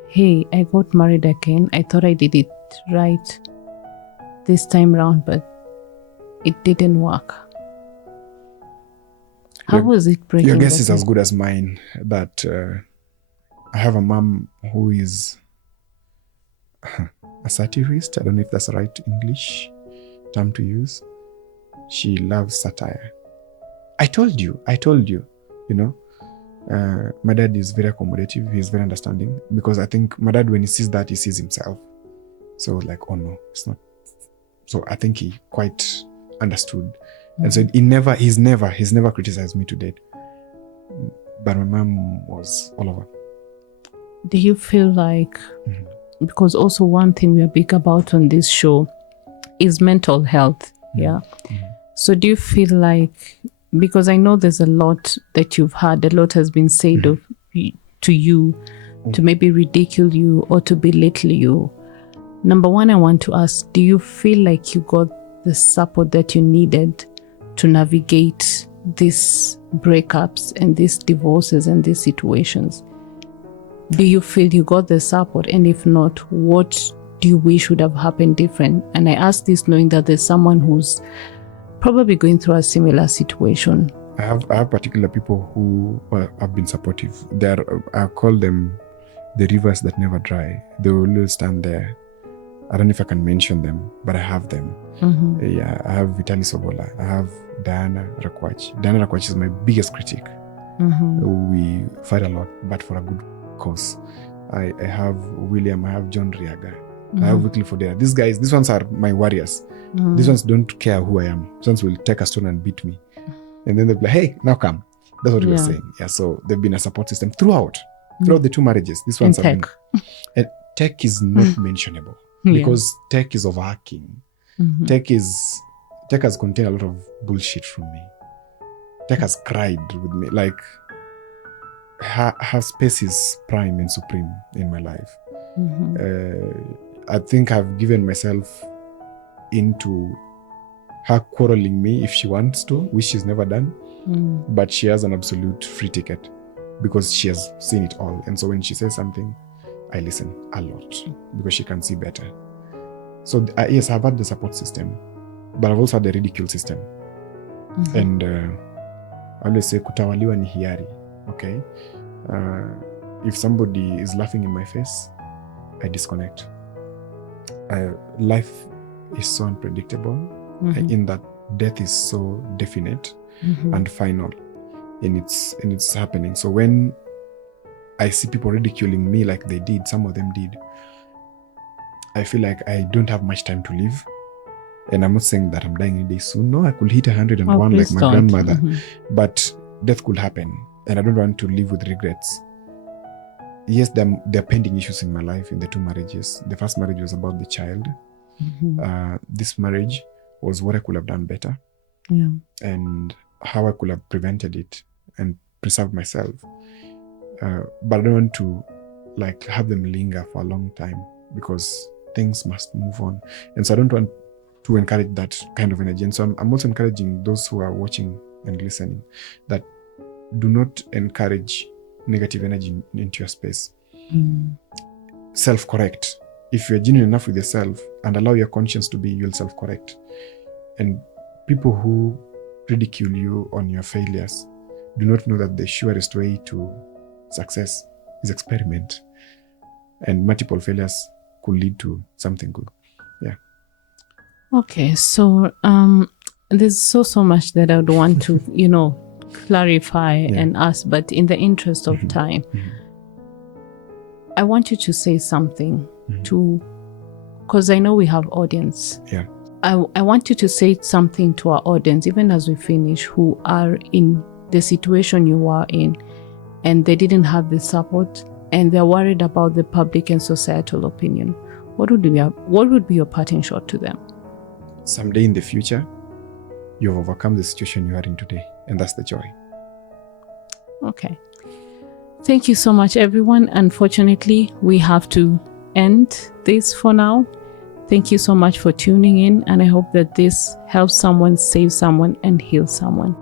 hey, I got married again. I thought I did it right this time around, but it didn't work. How was it breaking? Your guess is as good as mine. That I have a mom who is a satirist. I don't know if that's the right English term to use. She loves satire. I told you, you know. My dad is very accommodative. He's very understanding, because I think my dad, when he sees that, he sees himself. So like, oh no, it's not. So I think he quite understood. And so he's never criticized me to date. But my mom was all over. Do you feel like, because also one thing we are big about on this show is mental health. Yeah. So do you feel like, because I know there's a lot that you've had, a lot has been said to you, to maybe ridicule you or to belittle you. Number one, I want to ask, do you feel like you got the support that you needed to navigate these breakups and these divorces and these situations? do you feel you got the support? And if not, what do you wish would have happened different? And I ask this knowing that there's someone who's probably going through a similar situation. I have particular people who have been supportive. I call them the rivers that never dry. They will always stand there. I don't know if I can mention them, but I have them. Yeah, I have Vitalis Obola. I have Diana Rakwach. Diana Rakwach is my biggest critic. We fight a lot, but for a good cause. I have William. I have John Riaga. I have Weekly Fodera. These ones are my warriors. These ones don't care who I am. These ones will take a stone and beat me. And then they'll be like, hey, now come. That's what we were saying. Yeah, so they've been a support system throughout the 2 marriages. These ones and have been. And tech is not mentionable because tech is overhacking. Tech has contained a lot of bullshit from me. Tech has cried with me. Like, her space is prime and supreme in my life. I think I've given myself into her quarreling me if she wants to, which she's never done. But she has an absolute free ticket because she has seen it all. And so when she says something, I listen a lot because she can see better. So yes, I've had the support system, but I've also had the ridicule system. And I always say, kutawaliwa ni hiari. Okay? If somebody is laughing in my face, I disconnect. Life is so unpredictable in that death is so definite and final in its happening. So when I see people ridiculing me like they did, some of them did, I feel like I don't have much time to live. And I'm not saying that I'm dying any day soon. No, I could hit 101 like my grandmother. But death could happen. And I don't want to live with regrets. Yes, there are pending issues in my life in the 2 marriages. The first marriage was about the child. This marriage was what I could have done better. And how I could have prevented it and preserved myself. But I don't want to like have them linger for a long time because things must move on. And so I don't want to encourage that kind of energy. And so I'm also encouraging those who are watching and listening that do not encourage negative energy into your space. Self-correct. If you're genuine enough with yourself and allow your conscience to be, you'll self-correct. And people who ridicule you on your failures do not know that the surest way to success is experiment. And multiple failures could lead to something good. Yeah. Okay, so there's so much that I would want to, clarify and ask, but in the interest of time, I want you to say something because I know we have audience. Yeah. I want you to say something to our audience, even as we finish, who are in the situation you are in and they didn't have the support and they're worried about the public and societal opinion. What would be your parting shot to them? Someday in the future, you've overcome the situation you are in today, and that's the joy. Okay. Thank you so much, everyone. Unfortunately, we have to end this for now. Thank you so much for tuning in, and I hope that this helps someone, save someone, and heal someone.